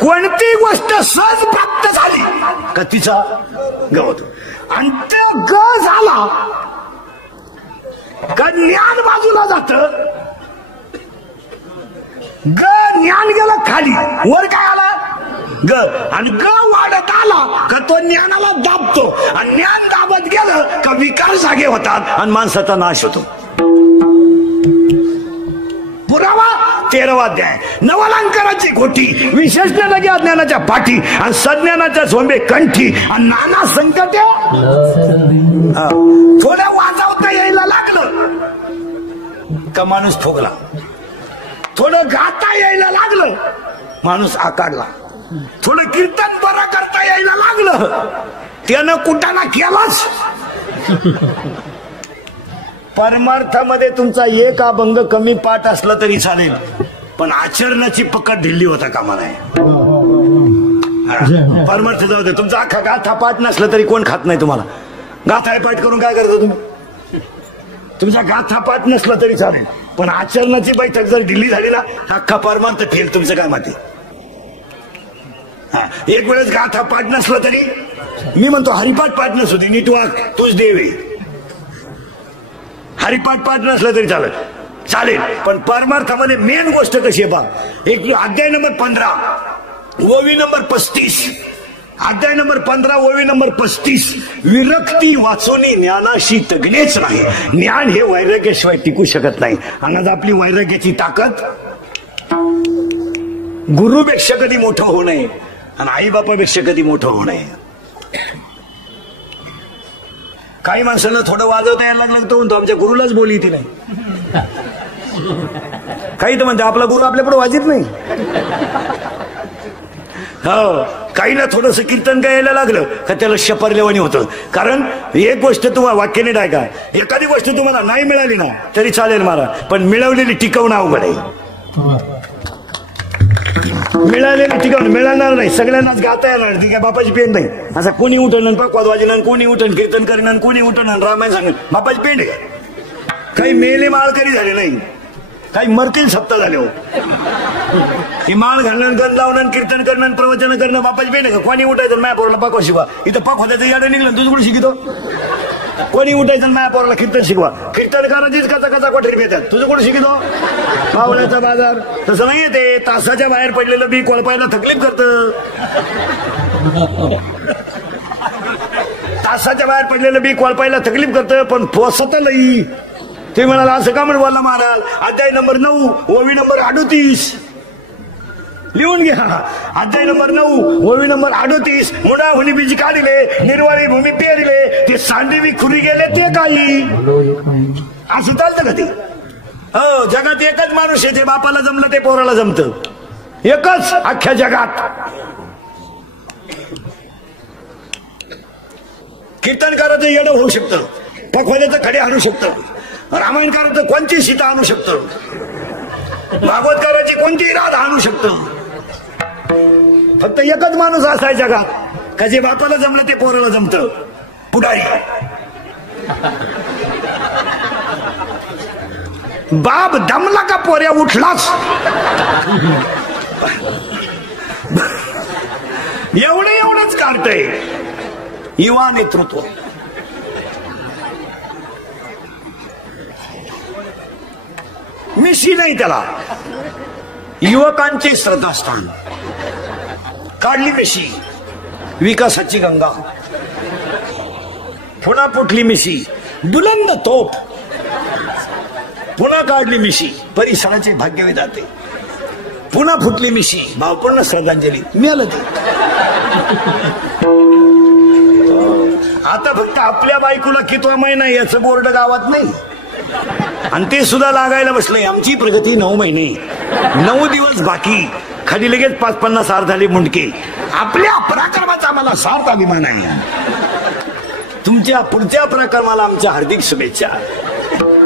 कोणती गोष्ट सहज प्राप्त झाली का तिचा ग होतो. आणि ते ग झाला का ज्ञान बाजूला जात. ग ज्ञान गेलं खाली, वर काय आला ग, आणि ग वाढत आला का तो ज्ञानाला दाबतो, आणि ज्ञान दाबत गेलं का विकार जागे होतात आणि माणसाचा नाश होतो. पुरावा 13वा अध्याय. नवलांकराची खोटी, विशेषण लगे अज्ञानाच्या पाठी, आणि सज्ञानाच्या झोंबे कंठी, आणि नाना संकट थोडं वाजवता यायला लागलं का माणूस फुगला, थोडं गाता यायला लागलं माणूस आकारला, थोडं कीर्तन बरं करता यायला लागलं त्यानं कुटाणा केलाच. परमार्थामध्ये तुमचा एक अभंग कमी पाठ असला तरी चालेल, पण आचरणाची पकड ढिल्ली होता कामा नये. परमार्थ जाऊ दे, तुमचा अख्खा गाथा पाठ नसला तरी कोण खात नाही तुम्हाला. गाथा पाठ करून काय करता तुम्ही? तुमचा गाथा पाठ नसला तरी चालेल, पण आचरणाची बैठक जर ढिल्ली झाली ना, अख्खा परमार्थ फेल. तुमचं काय माहिती? एक वेळेस गाथा पाठ नसला तरी, मी म्हणतो हरिपाठ पाठ नसू दे, नीट वाग, तूच देवे. हरिपाठ पाठ नसलं तरी चालेल, पण परमार्थामध्ये मेन गोष्ट कशी आहे बा. एक अध्याय नंबर 15 ओवी नंबर 35, अध्याय नंबर 15 ओवी नंबर 35. विरक्ती वाचोनी ज्ञानाशी तगणेच नाही. ज्ञान हे वैराग्याशिवाय टिकू शकत नाही. आणि आज आपली वैराग्याची ताकद गुरुपेक्षा कधी मोठं होऊ नये आणि आई बापापेक्षा कधी मोठं होऊ नये. काही माणसांना थोडं वाजवता यायला लागलं तो म्हणतो आमच्या गुरुलाच बोली ती नाही. काही तर म्हणते आपला गुरु आपल्यापुढे वाजित नाही. हो, काही ना थोडस कीर्तन गायला लागलं का त्याला शपरलेवानी होतं. कारण एक गोष्ट तुम्हाला वाक्याने ऐका, एखादी गोष्ट तुम्हाला नाही मिळाली ना तरी चालेल मला, पण मिळवलेली टिकवणं अवघड आहे. मिळालेली टिकवणं मिळणार नाही. सगळ्यांनाच गाता येणार ती काय बापाची पेंड नाही. असं कोणी उठण पकवाद वाजणार, कोणी उठण कीर्तन करीन, कोणी उठण रामायण सांगेन, बापाची पेंड आहे. काही मेले माळकरी झाले नाही, काही मरतील सप्ताह झाले. हो, ही माळ घालणं, गण लावणं, कीर्तन करणं, प्रवचन करणं बापाची पेंड आहे का? कोणी उठायचं माया पोराला पकवा शिकवा. इथं पक होत्याचं याडं निघलं तुझं कुठे शिकतो. कोणी उठायचं माया पोराला कीर्तन शिकवा. कीर्तन करायचीच कचा कचा कोठरी भेटतात, तुझं कुठे शिकतो. पावल्याचा बाजार तसं नाहीये ते. तासाच्या बाहेर पडलेलं बी कोळपायला तकलीफ करतं. तासाच्या बाहेर पडलेलं बी कोळपायला तकलीफ करतं, पण पोसत लई. ते म्हणाला असं का म्हणून बोलला महाराज. अध्याय नंबर 9 ओवी नंबर 38 लिहून घ्या. अध्याय नंबर 9 ओवी नंबर 38. मुडा हुनी बीज काढिले, निर्वाळी भूमी पेरिले, ते सांडवी खुरी गेले ते काही. असं चालतं का ते? हो, जगात एकच माणूस आहे जे बापाला जमलं ते पोराला जमतं. एकच अख्ख्या जगात. कीर्तनकाराचं येडं होऊ शकतं, पखवाद्याचं खडे आणू शकतं, रामायणकाराचं कोणती सीता आणू शकतं, भागवतकाराची कोणती राधा आणू शकतं. फक्त एकच माणूस असा आहे जगात का जे बापाला जमलं ते पोराला जमतं. पुढारी. बाप दमला का पोऱ्या उठलाच. एवढंच काढतंय युवा नेतृत्व. मिशी नाही त्याला, युवकांचे श्रद्धास्थान. काढली मिशी, विकासाची गंगा. पुन्हा फुटली मिशी, बुलंद तोफ. पुन्हा काढली मिशी, परिसराचे भाग्य विधाते. पुन्हा फुटली मिशी, भावपूर्ण श्रद्धांजली. मिळालं ते. आता फक्त आपल्या बायकोला कितवा महिना याचं बोर्ड गावात नाही, आणि ते सुद्धा लागायला बसलंय. आमची प्रगती 9 महिने, 9 दिवस बाकी. खाली लगेच 5-50 सार झाले मुंडके. आपल्या पराक्रमाचा आम्हाला सार्थ अभिमान आहे. तुमच्या पुढच्या पराक्रमाला आमच्या हार्दिक शुभेच्छा.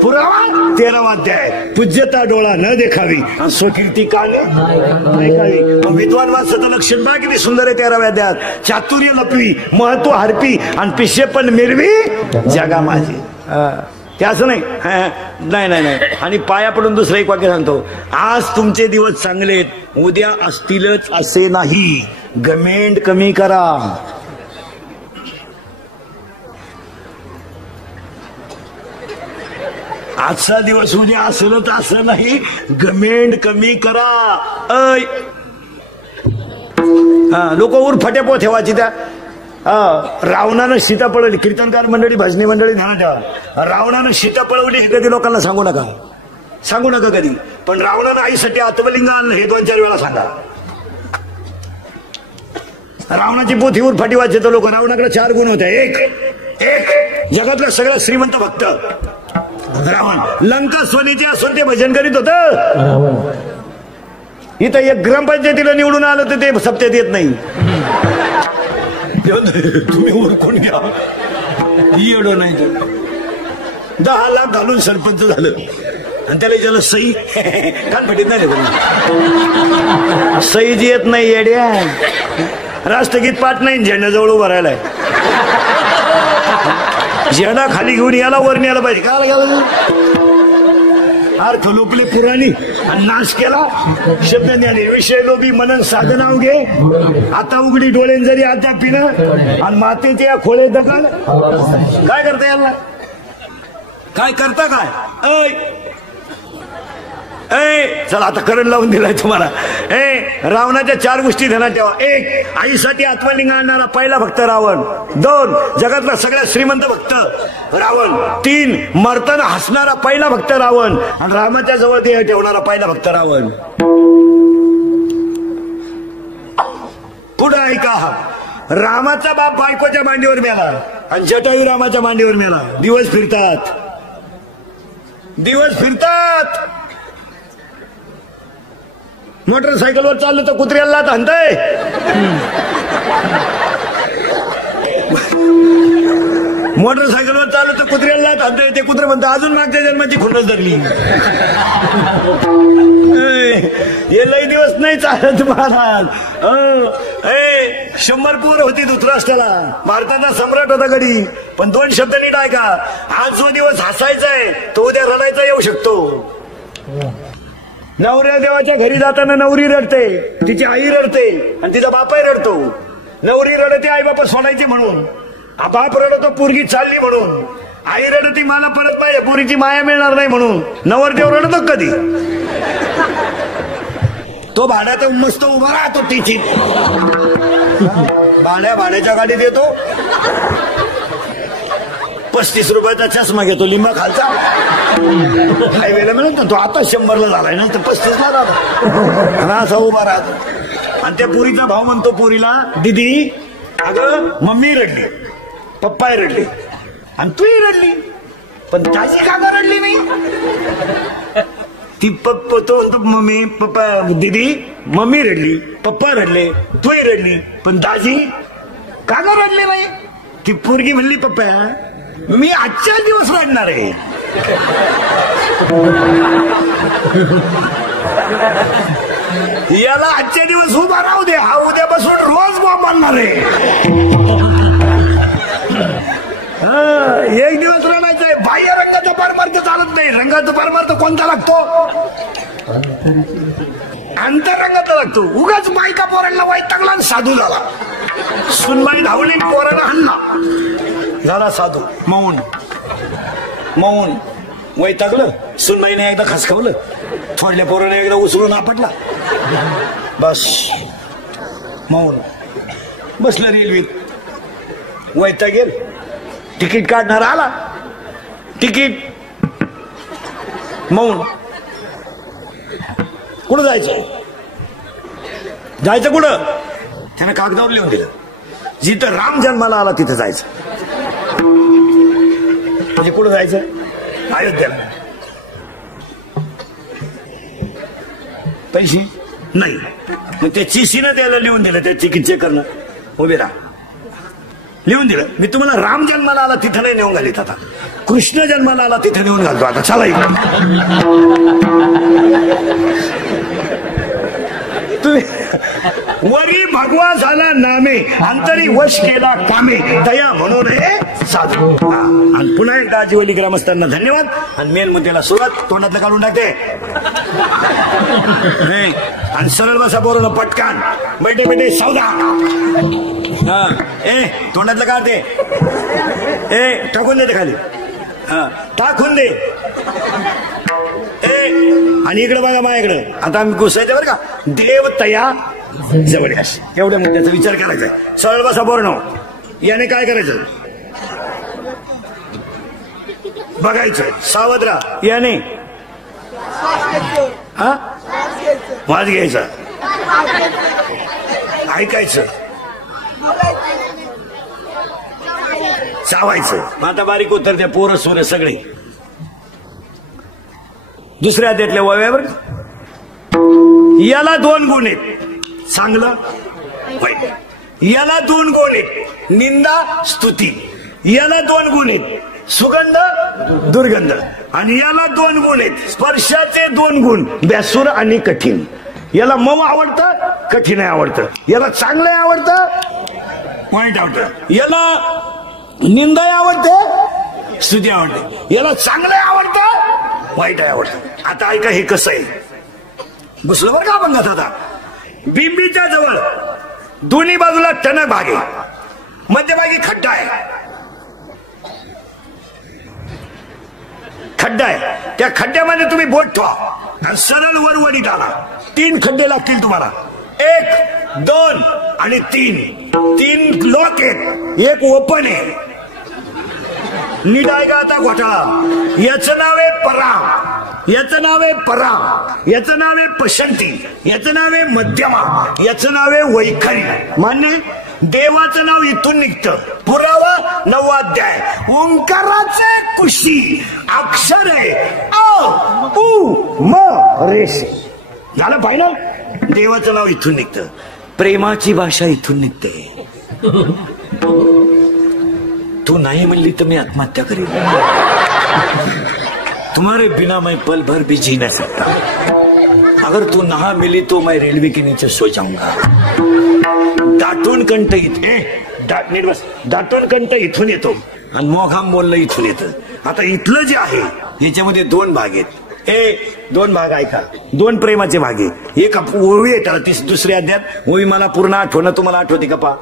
पुरावा 13वा अध्याय. पूज्यता डोळा न देखावी, स्वकीर्ती काने ऐकावी. विद्वान माणसाचं लक्षण बघा किती सुंदर आहे 13व्या अध्यायात. चातुर्य लपवी, महत्व हरपी, आणि पिशे पण मिरवी जगा माझी. ते असं नाही. नाही. आणि पाया पडून दुसरं एक वाक्य सांगतो. आज तुमचे दिवस चांगले, उद्या असतीलच असे नाही. गमेंड कमी करा. आजचा दिवस उद्या असलं तर असं नाही, गमेंड कमी करा. लोक उरफाट्या ठेवायची त्या. रावणानं सीता पळवली. कीर्तनकार मंडळी, भजनी मंडळी ध्यानात ठेवा. रावणानं सीता पळवली हे कधी लोकांना सांगू नका कधी. पण रावणानं आईसाठी आत्मलिंग आणलं हे 2-4 वेळा सांगा. रावणाची पोथी उरफाटी वाचते लोक. रावणाकडे 4 गुण होते. एक जगातला सगळ्यात श्रीमंत भक्त रावण. लंका सोनीची असून ते भजन करीत होत. इथं एक ग्रामपंचायतीला निवडून आलं तर ते सप्त्यात येत नाही. तुम्ही ओळखून घ्या. एवढं नाही 10 लाख घालून सरपंच झालं आणि त्याला विचारलं सई कानफटीत नाही. सईच येत नाही येड्या. राष्ट्रगीत पाठ नाही. झेंड्याजवळ उभं राहिलाय. झेंडा खाली घेऊन याला वर न्यायला पाहिजे. काय गेलं अर्थ लोपले पुराणी आणि नाश केला. शब्द ज्ञानी विषय लोभी मनन साधना उगे. आता उघडी डोळ्यान जरी अद्यापिनं आणि मातेचे या खोळे दगड. काय करता याला? काय करता काय? चला आता करंट लावून दिलाय तुम्हाला. रावणाच्या 4 गोष्टी ध्यानात ठेवा. 1 आईसाठी आत्मलिंग आणणारा पहिला भक्त रावण. 2 जगातला सगळ्यात श्रीमंत भक्त रावण. 3 मरताना हसणारा पहिला भक्त रावण आणि रामाच्या जवळ देह ठेवणारा पहिला भक्त रावण. पुढे ऐका. रामाचा बाप बायकोच्या मांडीवर मेला आणि जटायू रामाच्या मांडीवर मेला. दिवस फिरतात. मोटरसायकलवर चाललं तर कुत्र्याला हाणतंय. मोटरसायकलवर चाललं तर कुत्र्याला हाणतंय. ते कुत्रे म्हणतं अजून मागच्या जन्माची खुणच धरली. हे लई दिवस नाही चालत महाराज. 100 पोरं होती धृतराष्ट्राला. भारताचा सम्राट होता गडी. पण 2 शब्द नीट ऐका. आज जो दिवस हसायचाय तो उद्या रडायचा येऊ शकतो. नवऱ्या देवाच्या घरी जाताना नवरी रडते, तिची आई रडते आणि तिचा बापाही रडतो. नवरी रडते आई बापा सोडायची म्हणून. बाप रडतो पोरगी चालली म्हणून. आई रडती मला परत पाहिजे, पोरीची माया मिळणार नाही म्हणून. नवरदेव रडतो कधी? तो भाड्यात मस्त उभा राहतो तिची. भाड्याच्या गाडीत येतो. 35 रुपयाचा चष्मा घेतो लिंबा खालचा. हायवेला मिळत ना तो. आता 100ला झालाय नाही तर 35ला झाला. असा उभा राहतो आणि त्या पोरीचा भाऊ म्हणतो पोरीला, दीदी अगं मम्मी रडली, पप्पा रडले आणि तूही रडली, पण ताजी का रडली नाही? ती पप्पा तो म्हणतो मम्मी पप्पा दीदी मम्मी रडली, पप्पा रडले, तूही रडली, पण दाजी का रडले नाही? ती पोरगी म्हणली पप्पा मी आजच्या दिवस रडणार आहे. याला आजच्या दिवस उभा राहू दे, हा उद्या बसून रोज बॉम्ब आणणार आहे. एक दिवस रडायचं आहे. बाह्य रंगाचा परमार्थ चालत नाही. रंगाचा परमार्थ कोणता लागतो? अंतरंगाचा लागतो. उगाच बायका पोरांना वैतागला आणि साधू झाला. सुनबाई धावली पोरांना हल्ला झाला साधू. मौन वैतागलं. सुनबाईने एकदा खसकावलं, थोडल्या पोराने एकदा उचलून आपटला, बस मौन. बसलं रेल्वेत, वैतागेल. तिकीट काढणार आला, तिकीट मौन. कुठं जायचं? कुठं? त्यानं कागदावर लिहून दिलं, जिथं राम जन्माला आला तिथं जायचं. म्हणजे कुठं जायचं? अयोध्येला. पैसे नाही, मग त्या चिशीनं त्याला लिहून दिलं, त्या तिकीट चेक करणं. उभे राहा, लिहून दिलं. मी तुम्हाला राम जन्माला आला तिथं नाही नेऊन घालीत, आता कृष्ण जन्माला आला तिथं नेऊन घालतो. आता चला तुम्ही वरी भगवा झाला नामे, अंतरी वश केला कामे, दया म्हणून हे साधू. आणि पुन्हा एकदा आजीवली ग्रामस्थांना धन्यवाद. आणि मेन मुद्द्याला सुरुवात तोंडातलं काढून टाकते आणि सरळ बसा पोरांनो पटकान. बैठे बैठे सौदा. तोंडातलं काढते, टाकून देते खाली. टाकून दे. आणि इकडे बघा माझ्याकडे, आता आम्ही घुसायचं बरं का. देव तया जवळ एवढ्या मुद्द्याचा विचार करायचा. सरळ बसा बोरणो. याने काय करायचं बघायचं. सावध राहा. याने वाज घ्यायचा, ऐकायचं, चावायचं. आता बारीक उत्तर त्या पोरं सोर सगळे दुसऱ्या अध्यायातल्या वव्यावर. याला 2 गुण आहेत, चांगलं वाईट. याला 2 गुण आहेत, निंदा स्तुती. याला 2 गुण आहेत, सुगंध दुर्गंध. आणि याला 2 गुण आहेत, स्पर्शाचे 2 गुण, बेसूर आणि कठीण. याला मऊ आवडतं, कठीण आवडतं. याला चांगलं आवडतं, वाईट आवडतं. याला निंदा आवडते, स्तुती आवडते. याला चांगलं आवडतं, वाईट आवडतं. आता ऐका हे कसं आहे. घुसलं बरं का आपण आता. बिंबीच्या जवळ दोन्ही बाजूला टणक भाग आहे, मध्यभागी खड्डा आहे. खड्डा आहे, त्या खड्ड्यामध्ये तुम्ही बोट ठेवा आणि सरळ वरवडीत आला. 3 खड्डे लागतील तुम्हाला. 1, 2 आणि 3. 3 लॉक आहेत, 1 ओपन आहे. नीट आहे का आता घोटाळा. याचं नाव आहे परा, याचं नाव आहे परा, याचं नाव आहे पसंती, याचं नाव आहे मध्यमा, याचं नाव आहे वैखरी. मान्य. देवाचं नाव इथून निघतं. पुरावा 9वा अध्याय. ओंकाराचे कुशी अक्षर आहे अ उ म रेश. झालं फायनल. देवाचं नाव इथून निघतं. प्रेमाची भाषा इथून निघते. तू नहीं म्हणली तर मी आत्महत्या करेन. तुम्हारे बिना मैं पल भर भी जी नहीं सकता. अगर तू नहा मिली तो मैं रेलवे के नीचे सो जाऊंगा. दाटून कंठ इथे नीट बस. दाटून कंठ इथून येतो आणि मोघाम बोलणं इथून येतं. आता इथलं जे आहे याच्यामध्ये 2 भाग आहेत. 2 भाग ऐका. 2 प्रेमाचे भाग आहे. एक ओवी आहे त्याला दुसऱ्या अध्यायात. ओवी मला पूर्ण आठवणं, तुम्हाला आठवते का पा.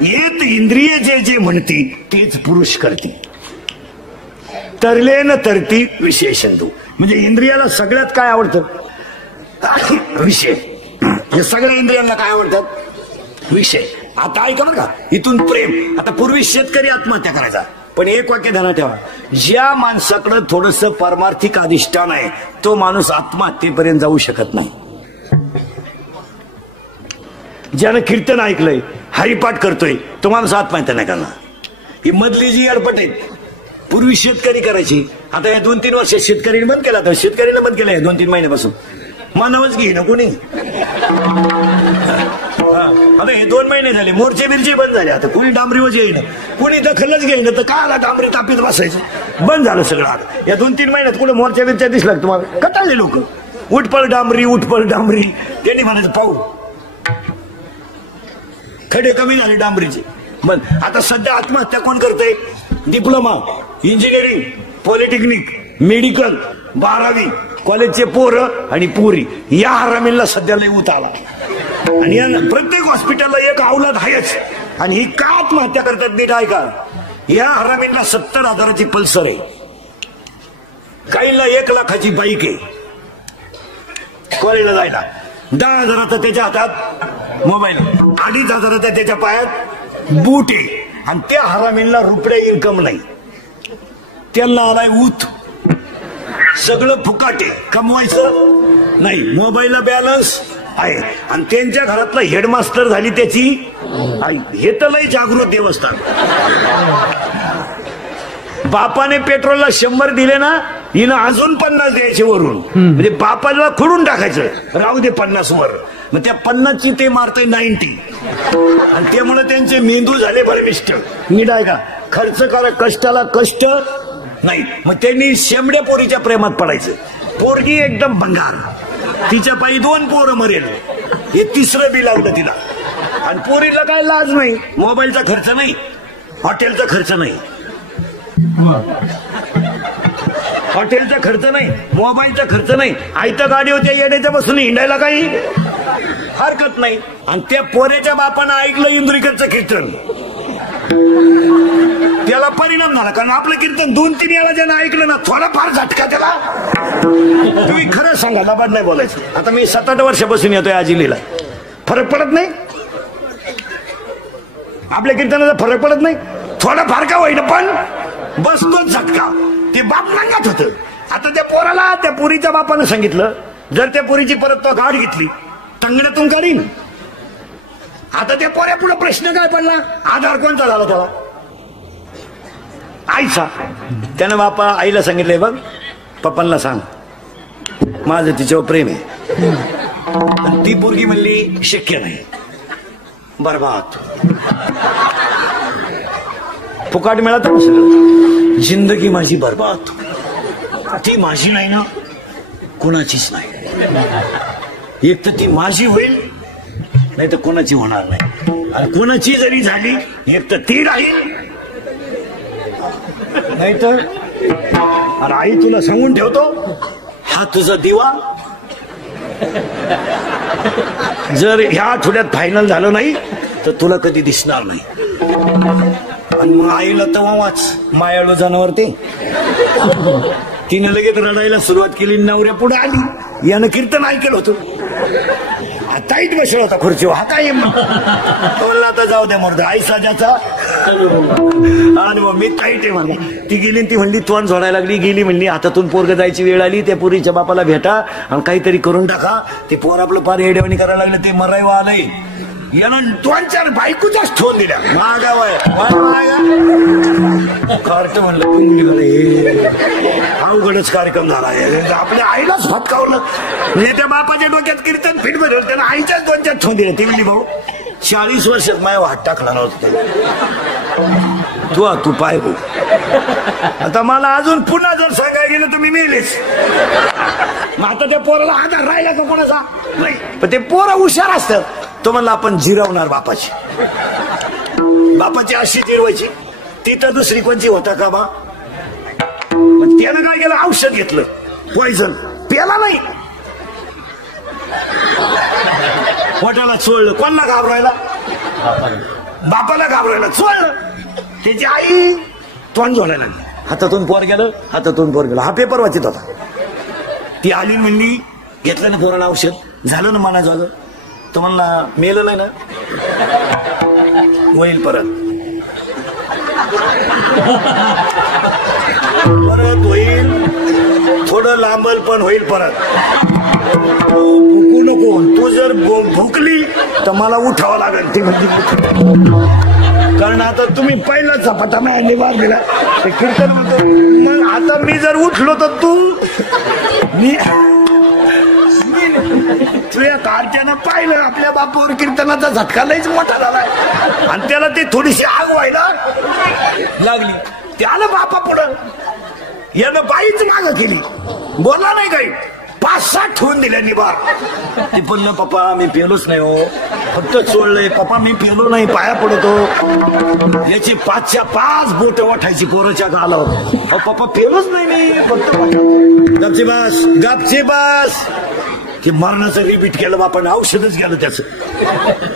येत इंद्रिय जे जे म्हणती तेच पुरुष करती. तरले न तरती विशेषण तू. म्हणजे इंद्रियाला सगळ्यात काय आवडतं, विषय. हे सगळ्या इंद्रियांना काय आवडतात, विषय. आता ऐका बरं का, इथून प्रेम. आता पूर्वी शेतकरी आत्महत्या करायचा, पण एक वाक्य ध्यानात ठेवा. ज्या माणसाकडे थोडस परमार्थिक अधिष्ठान आहे तो माणूस आत्महत्येपर्यंत जाऊ शकत नाही. ज्यानं कीर्तन ऐकलंय, हरिपाठ करतोय, तो माणूस आत्महत्या नाही करणार. ही मधली जी अडपट आहे. पूर्वी शेतकरी करायची, आता या 2-3 वर्षात शेतकरीने बंद केला. तर शेतकरीनं बंद केलंय 2-3 महिन्यापासून. मानवच घे ना कोणी. आता हे 2 महिने झाले, मोर्चे बिरचे बंद झाले. आता कोणी डांबरीवर येईन, कोणी दखलच घेईन. तर काय आला डांबरी तापीत बसायचं, बंद झालं सगळं. आता या 2-3 महिन्यात कुठे मोर्चा बिरच्या दिसला तुम्हाला, कटाळले लोक. उठपळ डांबरी, उठपळ डांबरी. त्यांनी म्हणायचं पाहू खडे कमी झाले डांबरीचे. मग आता सध्या आत्महत्या कोण करते, डिप्लोमा, इंजिनिअरिंग, पॉलिटेक्निक, मेडिकल, 12वी कॉलेजचे पोरं आणि पोरी. या हरामीला सध्या लय उत आला. आणि प्रत्येक हॉस्पिटलला एक अवलाद आहेच. आणि ही का आत्महत्या करतात नीट ऐका. या हरामींना 70,000ची पल्सर आहे, काहींना 1 लाखाची बाईक आहे. कॉलेजला जायला 10,000चा त्याच्या हातात मोबाईल, 2,500चा त्याच्या पायात बूट आहे. आणि त्या हरामींना रुपये इन्कम नाही. त्यांना आलाय ऊत. सगळं फुकाटे, कमवायचं नाही, मोबाईलला बॅलन्स आहे. आणि त्यांच्या घरातला हेडमास्टर झाली त्याची आई. हे तर लय जागृत देवस्थान. बापाने पेट्रोलला 100 दिले ना, हिनं अजून 50 द्यायचे वरून. म्हणजे बापाला खुडून टाकायचं, राहू दे 50 वर. मग त्या 50ची ते मारतय 90. आणि त्यामुळे त्यांचे मेंदू झाले बरमिष्ट. नीट आहे का, खर्च करा, कष्टाला कष्ट नाही. मग त्यांनी शेंबड्या पोरीच्या प्रेमात पडायचं. पोरगी एकदम भंगार, तिच्या पायी 2 पोरं मरेल. हे 3रं बी लावलं तिला. आणि पोरीला काय लाज नाही, मोबाईलचा खर्च नाही, हॉटेलचा खर्च नाही, हॉटेलचा खर्च नाही, मोबाईलचा खर्च नाही. आयत्या गाडी होत्या येड्याच्या बसून हिंडायला काही हरकत नाही. आणि त्या पोऱ्याच्या बापानं ऐकलं इंद्रिकरचं कीर्तन. त्याला परिणाम झाला, कारण आपलं कीर्तन 2-3 वेळा ज्यानं ऐकलं ना थोडाफार झटका त्याला. तुम्ही खरं सांगा, लबाड नाही बोलायचं. आता मी 7-8 वर्षापासून येतोय आजिलीला, फरक पडत नाही आपल्या कीर्तनाचा, फरक पडत नाही. थोडाफार का होईना पण बसतोच झटका. ते बाप नांगात होतं. आता त्या पोराला त्या पोरीच्या बापानं सांगितलं, जर त्या पोरीची परत तो गाठ घेतली टंगण्यातून काढीन. आता त्या पोऱ्या पुढे प्रश्न काय पडला, आधार कोणता झाला त्याला? आईचा. त्यानं बापा आईला सांगितलंय, बघ पप्पांना सांग माझं तिच्यावर प्रेम आहे. ती पोरगी म्हणली शक्य नाही, बरबाद, फुकाट मिळत सगळं, जिंदगी माझी बरबाद. ती माझी नाही ना, कोणाचीच नाही. एक तर ती माझी होईल, नाही तर कोणाची होणार नाही. आणि कोणाची जरी झाली, एक तर ती राहील, नाही तर. आणि आई तुला सांगून ठेवतो, हा तुझा दिवा जर ह्या आठवड्यात फायनल झालं नाही तर तुला कधी दिसणार नाही. आणि मग आईला तेव्हा वाच, मायाळू जनावर ते. तिने लगेच रडायला सुरुवात केली, नवऱ्या पुढे आली. यानं कीर्तन ऐकलं होतं, ताईट बसला होता खुर्चीवर. हा काय बोलला, तर जाऊ द्या मर्द, आई साजाचा. आणि मग मी ताईट आहे म्हणा. ती गेली, ती म्हणली तोंड झोडायला लागली, गेली म्हणली हातातून पोरग जायची वेळ आली, त्या पोरीच्या बापाला भेटा आणि काहीतरी करून टाका. ते पोर आपलं पार येड्यावानी करायला लागलं, ते मरायवा आलंय. यानं 2-4 बायकोचाच ठेवून दिल्या. कार्ट म्हणलं, अवघडच कार्यक्रम झाला. आपल्या आईलाच फटकावलं. म्हणजे त्या बापाच्या डोक्यात कीर्तन फिट बदल, त्याला आईच्याच 2-4 ठेवून दिल्या. ती म्हणली, भाऊ 40 वर्षात माझ्या वाट टाकला नव्हतं तू पाय भाऊ. आता मला अजून पुन्हा जर सांगायला गेलं तर मी मेलेच. मग आता त्या पोराला आधार राहिला का कोणाचा नाही. पण ते पोरं हुशार असतात. तो म्हणला आपण जिरवणार बापाची. बापाची अशी जिरवायची, ती तर दुसरी कोणची होता का बा. त्यानं काय केलं, औषध घेतलं, पॉइझन प्याला नाही, पोटाला चोळलं. कोणाला घाबरायला, बापाला घाबरायला चोळलं. त्याची आई तोंड झोडायला लागली. हातातून पोर गेलं, हातातून पोर गेलं. हा पेपर वाचित होता. ती आली म्हणली, घेतलं ना पोराला औषध, झालं ना मना झालं. तो म्हणला मेलं नाही ना, होईल परत होईल, थोडं लांबल पण होईल परत. भुकू नको, तू जर भुकली तर मला उठावं लागेल. ती म्हणजे कारण आता तुम्ही पहिला झपाटा नाही बार दिला कीर्तन म्हणतो. मग आता मी जर उठलो तर तू तुझ्या कारच्यानं पाहिलं आपल्या बापावर कीर्तनाचा झटका लईच मोठा झाला. आणि त्याला ती थोडीशी आग व्हायला लागली. त्याला बापा पुढं यानं बाईच मागं केली, बोलला नाही काही. 5-6 ठेवून दिल्या निभार. ती बोललं, पप्पा मी पेलोच नाही हो, फक्त चोळलंय. पप्पा मी पेलो नाही, पाया पडतो. याची 5च्या 5 बोट वाटायची पोराच्या गालावर. पप्पा पेलोच नाही मी, फक्त गपची बस, गपची बस. ते मरणाचं रिपीट केलं बापाने, औषधच गेलं त्याचं.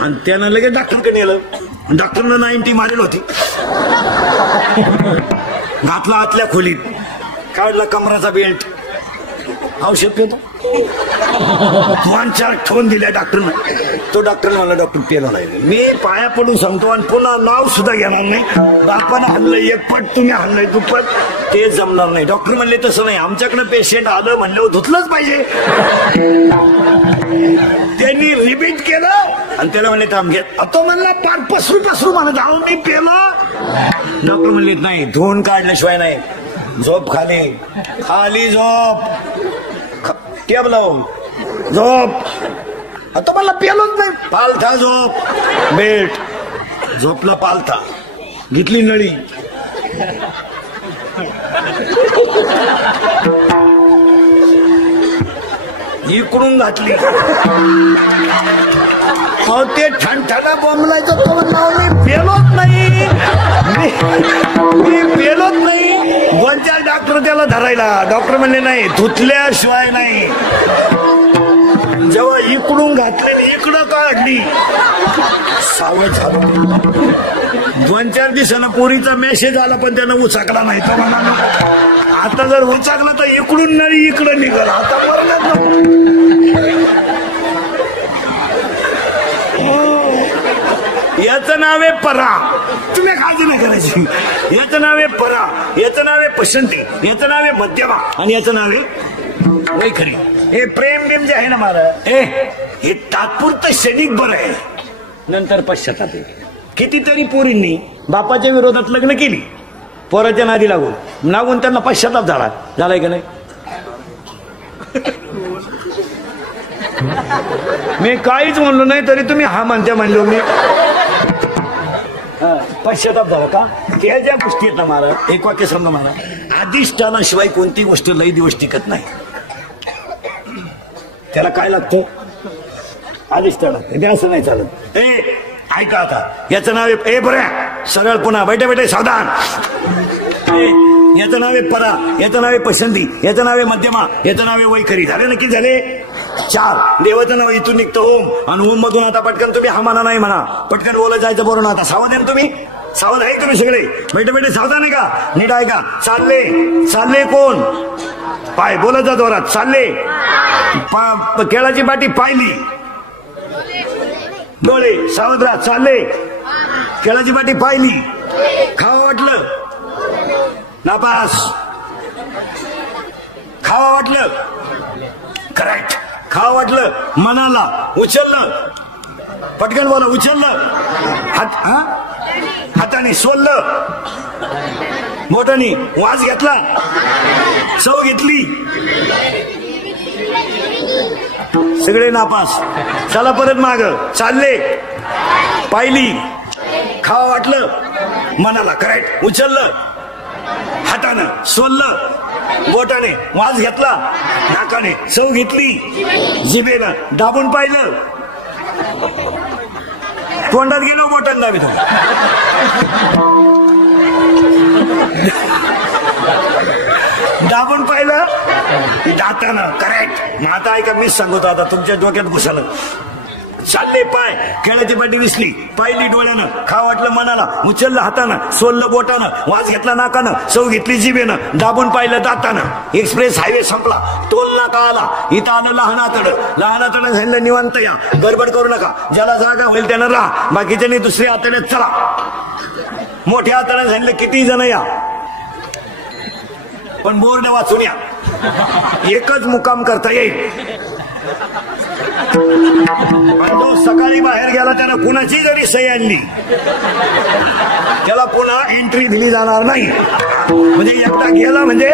आणि त्यानं लगेच डॉक्टरकडे नेलं. डॉक्टरनं 90 मारेल होती. घातला आतल्या खोलीत, काढला कमराचा बेल्ट, औषध पेतो. 2-4 ठेवून दिल्या डॉक्टरनं. तो डॉक्टर म्हणला, डॉक्टर पेला नाही. मी पाया पडून सांगतो आणि पुन्हा नाव सुद्धा घेणार नाही. बापानं हल्लंय 1 पट, तुम्ही हल्लंय 2 पट, ते जमणार नाही. डॉक्टर म्हणले तसं नाही, आमच्याकडे पेशंट आलं म्हणलं धुतलंच पाहिजे. त्यांनी रिपीट केलं आणि त्याला म्हणले थांब घेत. तो म्हणला पार पसरू म्हणत आहो मी पेला. डॉक्टर म्हणले नाही, धुवून काढल्याशिवाय नाही. झोप खाली, खाली झोप, टेबलावून झोप. आता मला पेलोच नाही. पालथा झोप, बेल्ट, झोपला पालथा, घेतली नळी. इकडून घातली. ते ठणठणा बोंबलायचं. तो म्हणला मी पेलोच नाही, मी पेलोच नाही. 2-4 डॉक्टर त्याला धरायला. डॉक्टर म्हणले नाही, धुतल्याशिवाय नाही. जेव्हा इकडून घातली इकडं काढली सावध झालं. 2-4 दिवसानं पोरीचा मेसेज आला पण त्यानं उचाकला नाही. तो म्हणाला आता जर उचाकलं तर इकडून नाही इकडं निघाल. आता मरणार नको. याचं नाव आहे परा. तुम्ही काळजी नाही करायची. याचं नाव आहे परा, याचं नाव आहे पसंती, याचं नाव आहे मध्यमा आणि याचं नाव आहे वैखरी. हे प्रेम बिम जे आहे ना महाराज हे तात्पुरतं क्षणिक बरं आहे, नंतर पश्चाताप आहे. कितीतरी पोरींनी बापाच्या विरोधात लग्न केली, पोराच्या नादी लागून त्यांना पश्चाताप झालाय का नाही. मी काहीच म्हणलो नाही तरी तुम्ही हा म्हणलो मी. पश्चाताप झाला का. त्या ज्या गोष्टी आहेत ना महाराज, एक वाक्य समजा महाराज, अधिष्ठानाशिवाय कोणती गोष्ट लई दिवस टिकत नाही. त्याला काय लागतं, अधिष्ठान. ते असं नाही चालत. ऐका आता, याचं नाव आहे बऱ्या सरळ पुन्हा बैठे सावधान. याचं नाव आहे परा, याचं नाव आहे पसंती, याचं नाव आहे मध्यमा, याचं नाव आहे वैखरी. झाले नक्की झाले 4. देवाचं नाव इथून निघतं ओम, आणि ओम मधून आता पटकन तुम्ही हा म्हणा नाही म्हणा, पटकन बोलत जायचं बरोबर. आता सावध आहे तुम्ही, सावध आहे तुम्ही सगळे. बैठे सावधान आहे का, नीट आहे का. चालले कोण, पाय बोलत जा जोरात. चालले केळाची पाटी पाहिली, डोळे सावध राहा. चालले केळाची पाटी पाहिली, खावा वाटलं नापास, खावा वाटलं करेक्ट, खावा वाटलं मनाला उचललं, पटकन बोला उचललं, हाताने सोललं, बोटाने वास घेतला, चव घेतली, सगळे नापास. चला परत माग. चालले पाहिली, खावा वाटलं मनाला करेक्ट, उचललं हातानं, सोललं बोटाने, वास घेतला नाकाने, चव घेतली जिभेनं, दाबून पाहिलं, तोंडात गेलो बोटाने दाबी दाबून पाहिलं दातानं करेक्ट. मग आता ऐका मीच सांगतो, आता तुमच्या डोक्यात घुसालं. चालले पाय, केळाची पाटी दिसली, पाहिली डोळ्यानं, खा वाटलं मनाला, उचललं हातानं, सोललं बोटानं, वास घेतला नाकानं, चव घेतली जिभेनं, दाबून पाहिलं दातानं. एक्सप्रेस हायवे संपला, टोल नाका आला, इथं आलं लहानातडं झालं निवांत या, गडबड करू नका. ज्याला जागा होईल त्यानं राहा, बाकीच्यानी दुसऱ्या आतड्यात चला. मोठ्या आतड्यात झालं किती जण या, पण बोर्ड वाचून या, एकच मुकाम करता येईल. पण तो सकाळी बाहेर गेला, त्यानं कुणाची जरी सही आणली त्याला पुन्हा एंट्री दिली जाणार नाही. म्हणजे एकदा गेला म्हणजे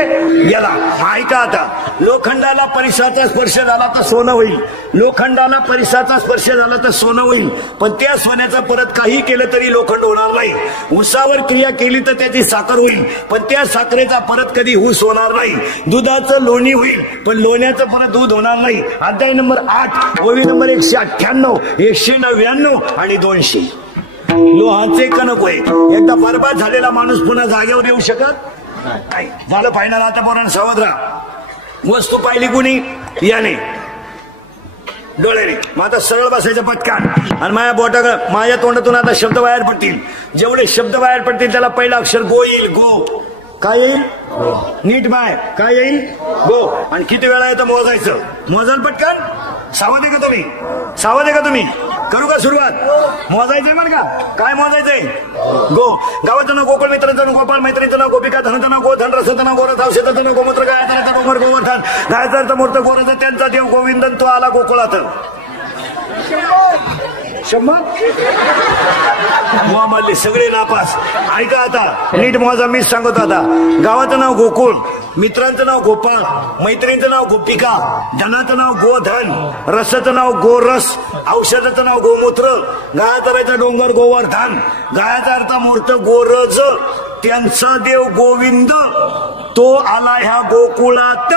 गेला. ऐका आता, लोखंडाला परिसराचा स्पर्श झाला तर सोनं होईल, लोखंडाला परिसराचा स्पर्श झाला तर सोनं होईल, पण त्या सोन्याचं परत काही केलं तरी लोखंड होणार नाही. ऊसावर क्रिया केली तर त्याची साखर होईल, पण त्या साखरेचा परत कधी ऊस होणार नाही. दुधाचं लोणी होईल, पण लोण्याचं परत दूध होणार नाही. अध्याय नंबर 8, ओवी नंबर 198, 199 आणि 200. लोहाचे कणक होय. एकदा बरबाद झालेला माणूस पुन्हा जागेवर येऊ शकत नाही. झालं फायनल. आता पोरांनो सावध राहा. वस्तू पाहिली कुणी, याने डोळ्याने. मग आता सरळ बसायचं पटकान, आणि माझ्या तोंडातून आता शब्द बाहेर पडतील. जेवढे शब्द बाहेर पडतील त्याला पहिला अक्षर गो येईल. गो काय येईल, नीट बाय काय येईल, गो. आणि किती वेळा येतं मोजायचं, मोजाल पटकन. सावध आहे का तुम्ही, सावध आहे का तुम्ही. करू का सुरुवात, मोजायचंय बरं का. काय मोजायचंय, गो. गावाचं नाव गोकुळ, मित्रांचं नाव गोपाळ, मैत्रिणीचं नाव गोपिका, धनाचं नाव गोधन, रसाचं नाव गोरथ, औषधाचं नाव गोमूत्र, गायचं डोंगर गोवर्धन, गायचा मूर्त गोरथ, त्यांचा देव गोविंदन, तो आला गोकुळात. 100 मारले, सगळे नापास. ऐका आता नीट मोजा, मीच सांगतो आता. गावाचं नाव गोकुळ, मित्रांचं नाव गोपाळ, मैत्रिणीचं नाव गोपिका, धनाचं नाव गोधन, रसाचं नाव गोरस, औषधाचं नाव गोमूत्र, गायचा डोंगर गोवर्धन, गायचा अर्थ मूर्त गोरज, त्यांचा देव गोविंद, तो आला ह्या गोकुळात.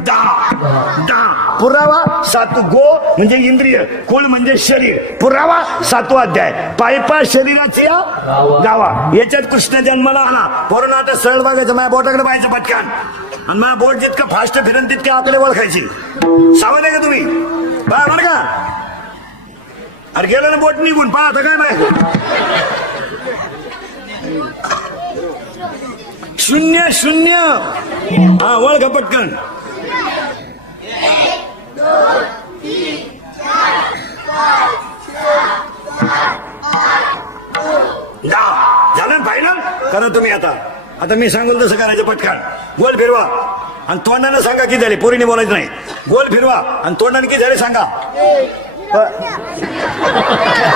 10 पुरावा 7 गो म्हणजे इंद्रिय, कुळ म्हणजे शरीर, पुरावा 7वा अध्याय. पायपा शरीराची गावा. याच्यात कृष्ण जन्माला आला. पोरांनो आता सरळ बघायचं, माझ्या बोटाकडे पाहायचं पटकन, आणि माझ्या बोट जितकं फास्ट फिरण तितके आकडे ओळखायची. सावध आहे का तुम्ही? पहा बरं का. अरे गेलं ना बोट निघून, पहा आता काय माहिती. 0 0. हा ओळखा पटकन. 1 2 3 4 5 झालं फायनल. करा तुम्ही आता. आता मी सांगेल तसं करायचं. पटकन गोल फिरवा आणि तोंडानं सांगा किती झाले. पोरीने बोलायचं नाही. गोल फिरवा आणि तोंडाने किती झाले सांगा.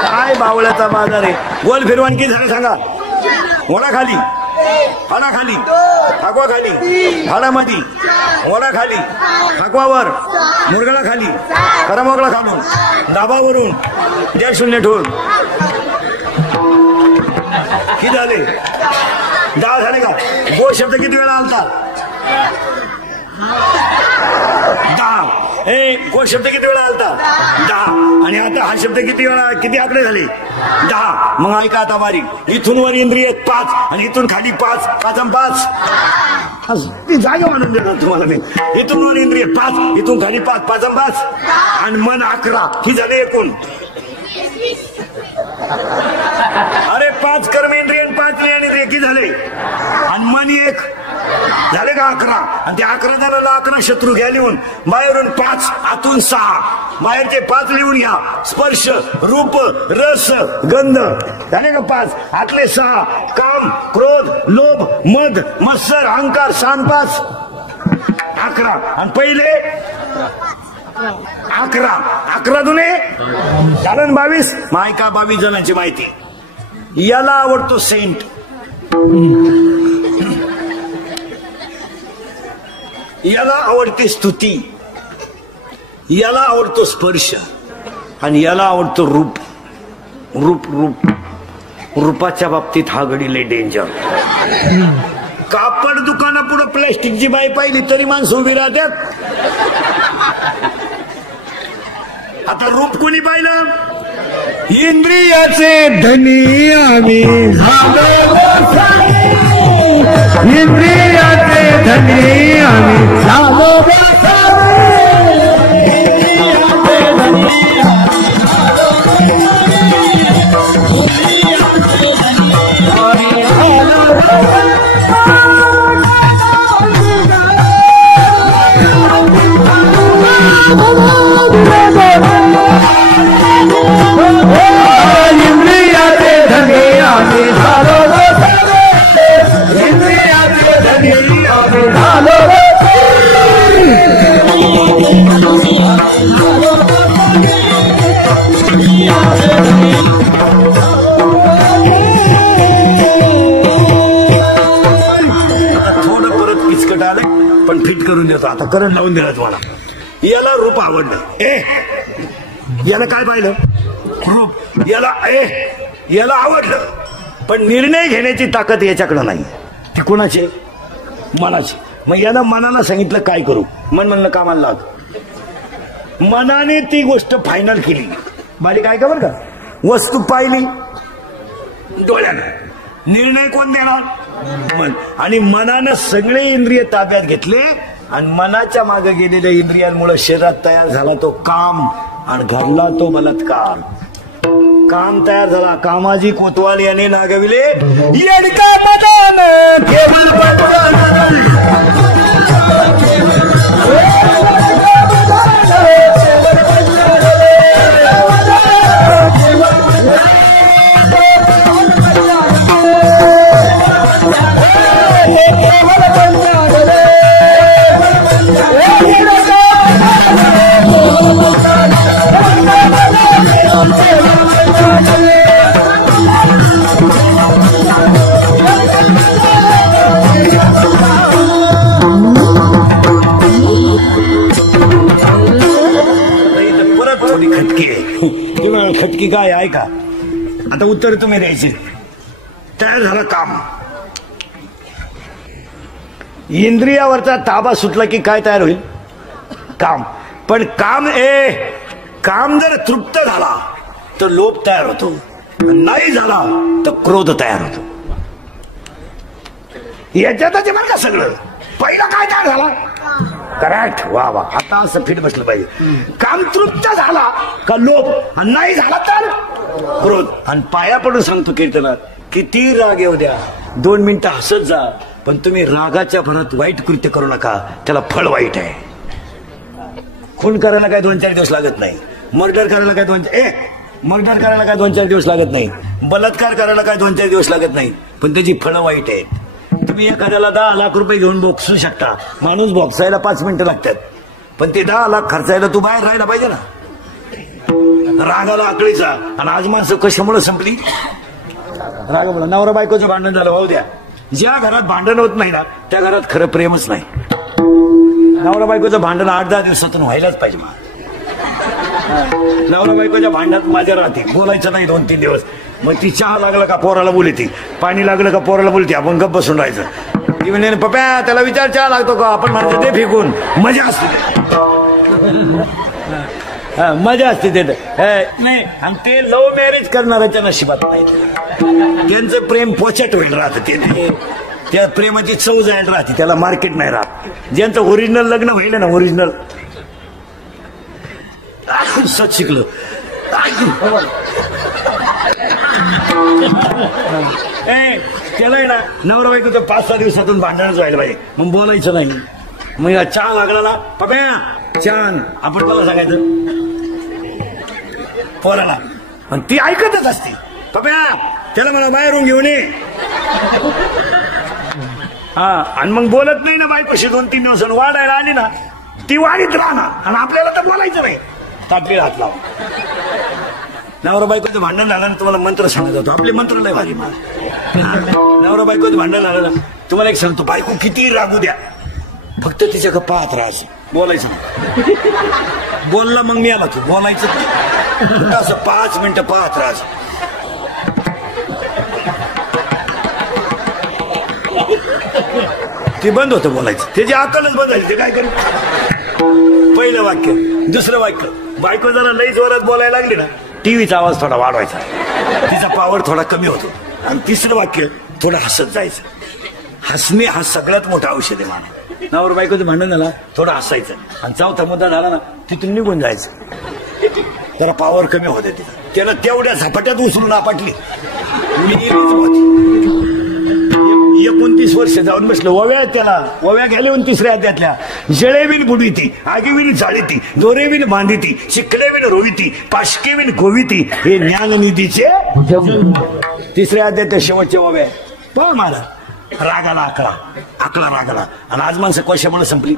काय बावळ्याचा बाजार आहे. गोल फिरवा आणि किती झाले सांगा. ओढा खाली, हाडा खाली, हाकवा खाली, हाडामध्ये, ओढा खाली, हाकवावर, मुरगळा खाली, करमोगळा खालून, दाबावरून, द्या 0 ठेवून. किती झाले? 10 झाले का? गो शब्द किती वेळा आलता? 10. गो शब्द किती वेळा आलता? 10. आणि आता हा शब्द किती वेळा, किती आकडे झाले? 10. मग ऐका आता बारी. इथून वर इंद्रिय 5 आणि इथून खाली 5. 5 आणि 5 ती जागा म्हणून देणार तुम्हाला मी. इथून वर इंद्रिय 5, इथून खाली 5. 5 आणि 5 आणि मन 11. ही झाले एकूण. अरे 5 कर्मेंद्रिय आणि 5 ज्ञानेंद्रिय किती झाले? आणि मन 1 झाले का? 11. आणि ते 11 झालं. 11 शत्रू घ्या लिहून. बाहेरून 5, आतून 6. बाहेरचे 5 लिहून घ्या. स्पर्श, रूप, रस, गंध झाले का 5. आतले 6. काम, क्रोध, लोभ, मद, मत्सर, अहंकार, 6 5 11. आणि पहिले 11. 11 दुने झालं 22. मायका 22 जणांची माहिती. याला आवडतो सेंट. याला आवडते स्तुती. याला आवडतो स्पर्श. आणि याला आवडतो रूप. रूप रूप रूपाच्या बाबतीत हा गडी लय डेंजर. कापड दुकानापुढे प्लॅस्टिकची बाई पाहिली तरी माणसं उभी राहतात. आता रूप कोणी पाहिलं? इंद्रियाचे धनी आम्ही झालो. इंद्रियाचे धनी आम्ही झालो. पण फिट करून देतो. आता करंट लावून दिला तुम्हाला. याला रूप आवडलं. याला काय पाहिलं? रूप. याला आवडलं. पण निर्णय घेण्याची ताकद याच्याकडं नाही. ती कोणाची? मनाची. मग याला मनाला सांगितलं काय करू. मन म्हणलं कामाला लाग. मनाने ती गोष्ट फायनल केली. बारीक काय का बरं का. वस्तू पाहिली डोळ्यानं. निर्णय कोण देणार? मन. आणि मनानं सगळे इंद्रिय ताब्यात घेतले आणि मनाच्या मागे गेलेल्या इंद्रियांमुळे शरीरात तयार झाला तो काम आणि घडला तो बलात्कार. काम तयार झाला. कामाजी कोतवाल याने नागविले येडका मदान केवळ खटकी काय आहे का. आता उत्तर तुम्ही द्यायचे. तयार झालं काम. इंद्रियावरचा ताबा सुटला की काय तयार होईल? काम. पण काम जर तृप्त झाला तर लोभ तयार होतो, नाही झाला तर क्रोध तयार होतो. याच्यातच बरं का सगळं. पहिला काय तयार झाला? करेक्ट. वा वा, आता असं फिट बसलं पाहिजे. काम तृप्त झाला का लोभ, आणि नाही झाला तर क्रोध. आणि पाया पडून सांगतो कीर्तनात, किती राग येऊ द्या, 2 मिनिटं हसत जा, पण तुम्ही रागाच्या भरात वाईट कृत्य करू नका, त्याला फळ वाईट आहे. खून करायला काय 2-4 दिवस लागत नाही. मर्डर करायला काय 2-4 दिवस लागत नाही. बलात्कार करायला काय 2-4 दिवस लागत नाही, पण त्याची फळं वाईट आहेत. तुम्ही एखाद्याला 10 लाख रुपये घेऊन बोक्सू शकता, माणूस बोक्सायला 5 मिनिटं लागतात, पण ते 10 लाख खर्चायला तू बाहेर राहायला पाहिजे ना. रागाला आकळीचा. आणि आज माणसं कशामुळे संपली? रागामुळे. नवरा बायकोचं भांडण झालं, होऊ द्या. ज्या घरात भांडण होत नाही ना, त्या घरात खरं प्रेमच नाही. नवरा बायकोचं भांडण 8-10 दिवसातून व्हायलाच पाहिजे. नवरा बायकोच्या भांडणात माझ्या राहते, बोलायचं नाही 2-3 दिवस. मग ती चहा लागला का पोराला बोलती, पाणी लागलं का पोराला बोलते, आपण गप्प बसून राहायचं. ती म्हणजे पप्या त्याला विचार चहा लागतो का, आपण म्हणतो ते फेकून. मजा असते, मजा असते ते नाही. आणि ते लव्ह मॅरेज करणाऱ्याच्या नशिबात नाही. त्यांचं प्रेम पोचट होईल राहतं, ते त्या प्रेमाची चव जायला राहते, त्याला मार्केट नाही राहत. ज्यांचं ओरिजिनल लग्न होईल ना, ओरिजिनल सच शिकलं. त्याला ना नवरा बायकोचं 5-6 दिवसातून भांडणच व्हायला पाहिजे. मग बोलायचं नाही. मग चहा लागला ना, पप्या छान, आपण त्याला सांगायचं पोराला, आणि ती ऐकतच असते. पप्या त्याला मला बाहेरून घेऊन ये. हा, आणि मग बोलत नाही ना बायकोशी 2-3 दिवसांनी. वाढायला आली ना, ती वाढीत राहणार, आणि आपल्याला तर बोलायचं नाही. ताटली हात लाव. नवरा बायकोचं भांडण झालं ना, तुम्हाला मंत्र सांगत होतो, आपले मंत्र लय भारी. नवरा बायकोचं भांडण झालं ना, तुम्हाला एक सांगतो, बायको किती रागू द्या, फक्त तिच्याकडे पाहत राहायचं, बोलायचं. बोलला मग मी आला, तू बोलायचं असं 5 मिनिटं पाहत राहायचं. ते बंद होतं बोलायचं, त्याची अक्कलच बंद झाली. ते काय करेल? पहिलं वाक्य, दुसरं वाक्य, बायको जरा लई जोरात बोलायला लागली ना, टीव्हीचा आवाज थोडा वाढवायचा, तिचा पावर थोडा कमी होतो. आणि तिसरं वाक्य, थोडं हसत जायचं. हसणे हा सगळ्यात मोठा औषध आहे मानव. नवरा बायकोचं भांडण झालं, थोडं हसायचं. आणि 4था मुद्दा झाला ना, तिथून निघून जायचं, जरा पावर कमी होते. त्याला तेवढ्या झपाट्यात उचलून आपटली. 29 वर्ष जाऊन बसलं. ओव्या त्याला ओव्या गेले 23ऱ्या अध्यायातल्या. जळेविन बुडविती, आगीविन जाळीती, दोरेविन बांधिती, शिकलेविन रोविती, पाशकेविन गोविती, हे ज्ञाननिधीचे 3ऱ्या अध्यायात शेवटचे ओव्या. पण मला रागाला आकळा रागाला. आणि आज माणसं कशामुळे संपली?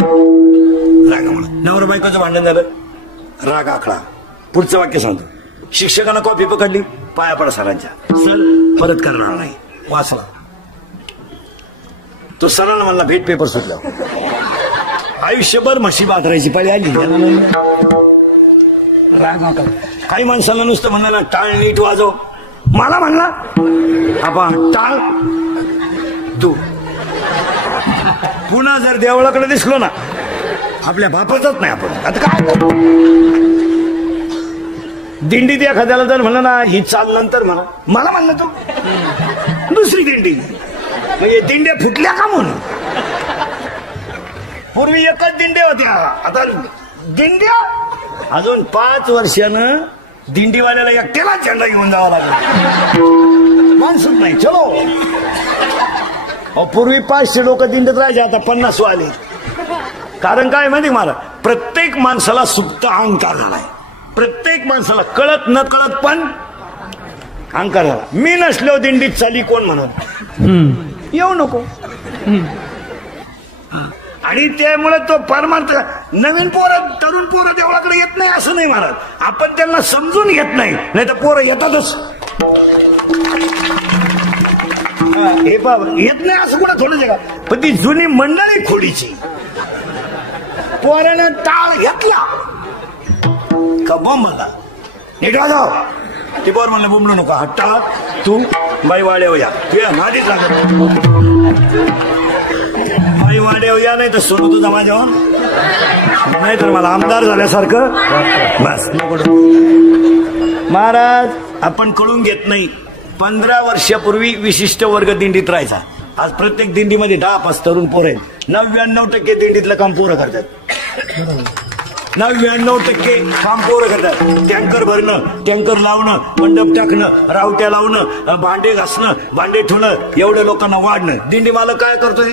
रागामुळे. नवरा बायकोचं भांडण झालं, राग आकळा. पुढचं वाक्य सांगतो, शिक्षकांना कॉपी पकडली, पाया पडा सरांच्या, सर परत करणार नाही. वाचला तो, सरांना म्हणला भेट पेपर सुटला. आयुष्यभर म्हशी बाजरायची पाळी आली. राग आकळा. काही माणसाला नुसतं म्हणलं ना, टाळ नीट वाजव. मला म्हणला आपण टाळ तू. पुन्हा जर देवळाकडे दिसलो ना, आपल्या बापाचाच नाही आपण. आता काय दिंडीत एखाद्याला जर म्हणलं ना, ही चाल नंतर म्हणा, मला म्हणलं तू दुसरी दिंडी. म्हणजे दिंड्या फुटल्या का म्हणून? पूर्वी एकच दिंड्या होत्या, आता दिंड्या. अजून 5 वर्षानं दिंडीवाल्याला एकट्याला झेंडा घेऊन जावा लागला. माणसून नाही. चलो, पूर्वी 500 लोक दिंडीत राहायचे, आता 50 आले. कारण काय माहिती मला, प्रत्येक माणसाला सुप्त अहंकार झालाय. प्रत्येक माणसाला कळत न कळत पण अहंकार झाला. मी नसलो दिंडीत चाली कोण म्हणून येऊ नको. आणि त्यामुळे तो परमार्थ. नवीन पोरं, तरुण पोरं देवळाकडे येत नाही असं नाही महाराज, आपण त्यांना समजून घेत नाही, नाही तर पोरं येतातच. हे बाबा येत नाही असं कुठं थोडं जगा. पण ती जुनी मंडळी खोडीची. पोरानं टाळ घेतला का बॉम्ब म्हणला, नीट वाजव. ती पोर म्हणलं बोंबलू नको, हा टाळ तू बाई वाड्यावर या, तुझ्या नादीच लागत. बाई वाड्यावर या, नाही तर सोडू तुझा माझ्यावर. नाही तर मला आमदार झाल्यासारखं बस. महाराज आपण कळून घेत नाही. 15 वर्षापूर्वी विशिष्ट वर्ग दिंडीत राहायचा. आज प्रत्येक दिंडीमध्ये 10-5 तरुण पोरं आहेत. 99% दिंडीतलं काम पोरं करतात. 99% काम पोरं करतात. टँकर भरणं, टँकर लावणं, मंडप टाकणं, रावट्या लावणं, भांडे घासणं, भांडे ठेवणं, एवढ्या लोकांना वाढणं. दिंडी मालक काय करतोय?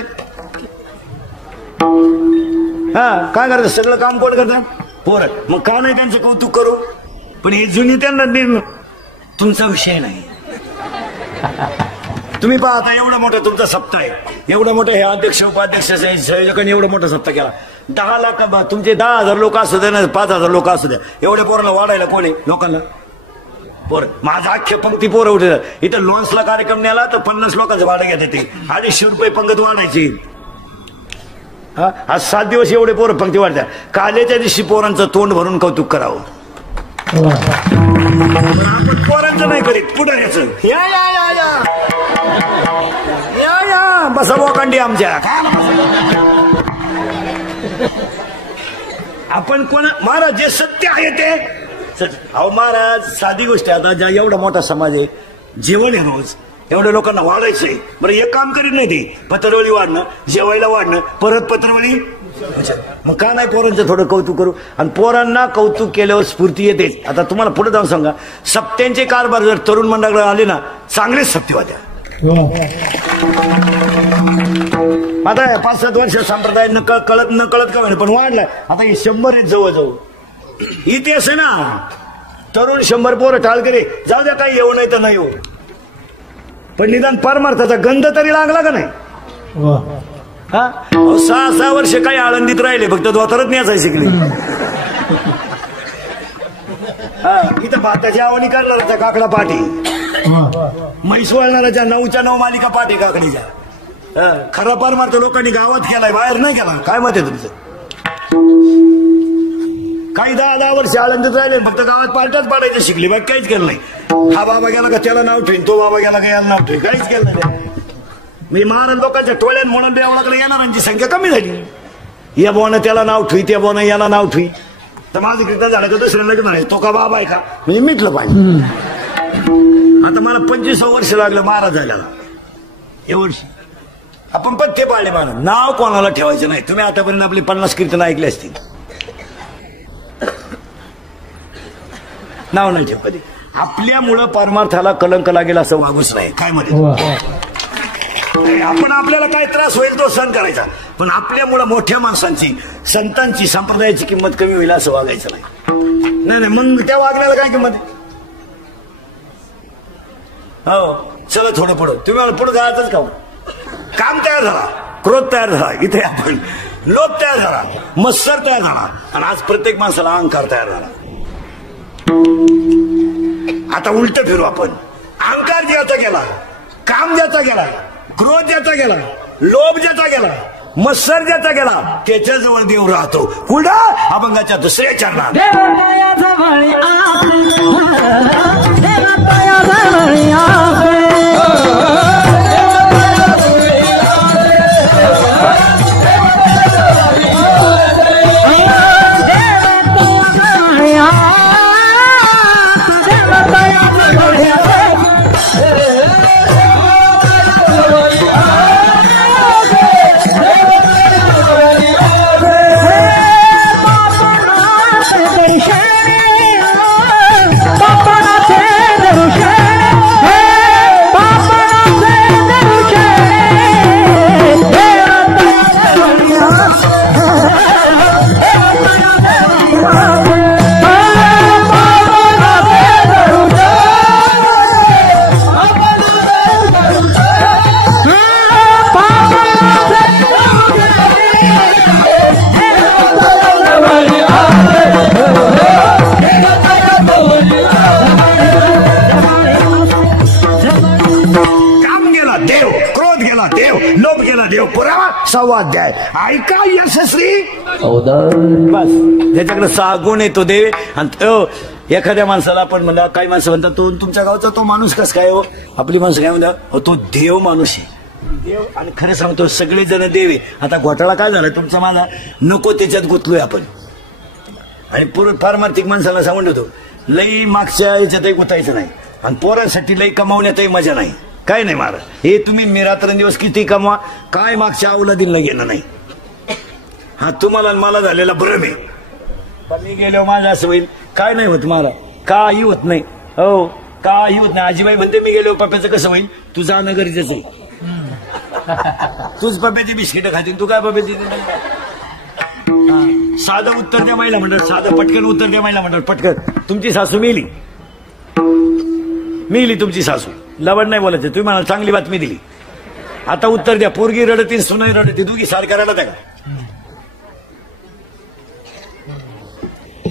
काय करतात? सगळं काम कोण करतात? पोरं. मग का नाही त्यांचं कौतुक करू? पण हे जुनी त्यांना तुमचा विषय नाही. तुम्ही पाहता एवढा मोठा तुमचा सप्ताह आहे, एवढा मोठा हे अध्यक्ष उपाध्यक्ष संयोजकांनी एवढा मोठा सप्ताह केला. 10 लाख तुमचे 10,000 लोक असू द्या ना, 5,000 लोक असू द्या, एवढ्या पोराला वाढायला कोणी लोकांना? पोर. माझा अख्ख्या पंक्ती पोरं उठे. इथं लॉन्सला कार्यक्रम नेला तर 50 लोकांचं भाडं घेत येते. 250 रुपये पंगत वाढायची. आज 7 दिवस एवढे पोरं पंक्ती वाढत्या. कालेच्या दिवशी पोरांचं तोंड भरून कौतुक करावं. आपण पोरांचं नाही करीत, पुढाऱ्याचं. या या या या या या बसा बोकांडी आमच्या. आपण कोण? महाराज जे सत्य आहे ते अहो महाराज साधी गोष्ट आहे. आता ज्या एवढा मोठा समाज आहे, जेवण आहे रोज, एवढ्या लोकांना वाढायचंय. बरं एक काम करीत नाही ते, पत्रवळी वाढणं, जेवायला वाढणं, परत पत्रवळी. मग का नाही पोरांचं थोडं कौतुक करू? आणि पोरांना कौतुक केल्यावर स्फूर्ती येतेच. आता तुम्हाला पुढे जाऊन सांगा, सप्त्यांचे कारभार जर तरुण मंडळाकडे आले ना, चांगलेच सप्ते होत्या. आता 5-7 वर्ष संप्रदाय कळत न कळत का पण वाढलाय. आता हे 100 आहेत जवळजवळ. इतिहास आहे ना. तरुण 100 पोरं टाळकरी जाऊ द्या, काही येऊ नाही तर नाही येऊ, पण निदान परमार्थाचा गंध तरी लागला का नाही? 6 वर्ष काही आळंदीत राहिले, फक्त द्वातरच न्यायचं शिकले. इथं भाताची आवणी करणाऱ्याच्या काकडा पाठी, म्हैस वळणाऱ्याच्या 9च्या 9 मालिका पाठी काकडीच्या. खरा परमार्थ लोकांनी गावात केलाय, बाहेर नाही केला. काय मत आहे तुमचं? काही 10 वर्ष आळंदीत राहिले, फक्त गावात पार्ट्याच पाडायचं शिकले, बाकी काहीच केलं नाही. हा बाबा गेला का त्याला नाव ठेवीन, तो बाबा गेला का याला नाव ठेवीन, काहीच केलं नाही. मी महाराज लोकांच्या टोळ्यात म्हणून देवळाकडे येणाऱ्यांची संख्या कमी झाली. या बोनं त्याला नाव ठेवी, त्या बोनं याला नाव ठेवी. तर माझं कीर्तन झालं का दुसऱ्याला म्हणायचं तो का बाबा आहे का, म्हणजे मिटलं पाहिजे. आता मला 25 वर्ष लागलं महाराज झाल्याला. हे वर्ष आपण पथ्य पाळले. महाराज नाव कोणाला ठेवायचं नाही. तुम्ही आतापर्यंत आपली 50 कीर्तन ऐकले असतील. नाव नाही ठेव कधी. आपल्यामुळं परमार्थाला कलंक लागेल असं वागूच नाही. काय मध्ये आपण आपल्याला काय त्रास होईल तो सहन करायचा, पण आपल्यामुळं मोठ्या माणसांची, संतांची, संप्रदायाची किंमत कमी होईल असं वागायचं नाही. नाही मग त्या वागण्याला काय किंमत आहे? हो चला थोडं पुढं. तुम्ही पुढे जायचंच का? काम तयार झाला, क्रोध तयार झाला, इथे आपण लोभ तयार झाला, मत्सर तयार झाला, आणि आज प्रत्येक माणसाला अहंकार तयार झाला. आता उलट फिरू आपण. अहंकार ज्याचा गेला, काम ज्याचा गेला, क्रोध ज्याचा गेला, लोभ ज्याचा गेला, मत्सर ज्याचा गेला, त्याच्याजवळ देव राहतो. कुठं? अभंगाच्या 2ऱ्या चरणात. अध्याय ऐका यशस्वी. बस ज्याच्याकडे 6 गुण येतो देव. आणि एखाद्या माणसाला आपण म्हणलं, काही माणसं म्हणतात तो तुमच्या गावचा तो माणूस कस काय हो? आपली माणसं काय म्हणतात, तो देव माणूस आहे. देव आणि खरं सांगतो सगळे जण देव आहे. आता घोटाळा काय झाला तुमचा माझा नको त्याच्यात गुंतलोय आपण. आणि पूर्ण पारमार्थिक माणसाला सांगून होतो लई मागच्या याच्यातही गुंतायचं नाही आणि पोरांसाठी लई कमावण्यातही मजा नाही. काय नाही महाराज हे तुम्ही रात्रंदिवस किती कमवा काय मागच्या अवलादीला घेणं नाही. हा तुम्हाला मला झालेला भ्रम आहे. पण मी गेलो माझं असं होईल काय नाही होत मला काही होत नाही. हो काही होत नाही. आजीबाई म्हणते मी गेलो पप्प्याचं कसं होईल तू जाणं गरजेचं आहे. तूच पप्प्याची बिस्किटं खातील तू काय पप्प्याची साधं उत्तर द्या महिला म्हणतात साधं पटकन उत्तर द्या महिला म्हणतात पटकन. तुमची सासू मिली तुमची सासू लवड नाही बोलायचं. तुम्ही मला चांगली बातमी दिली. आता उत्तर द्या. पोरगी रडती सुनाई रडती दोघी सारख्या रडत आहे का?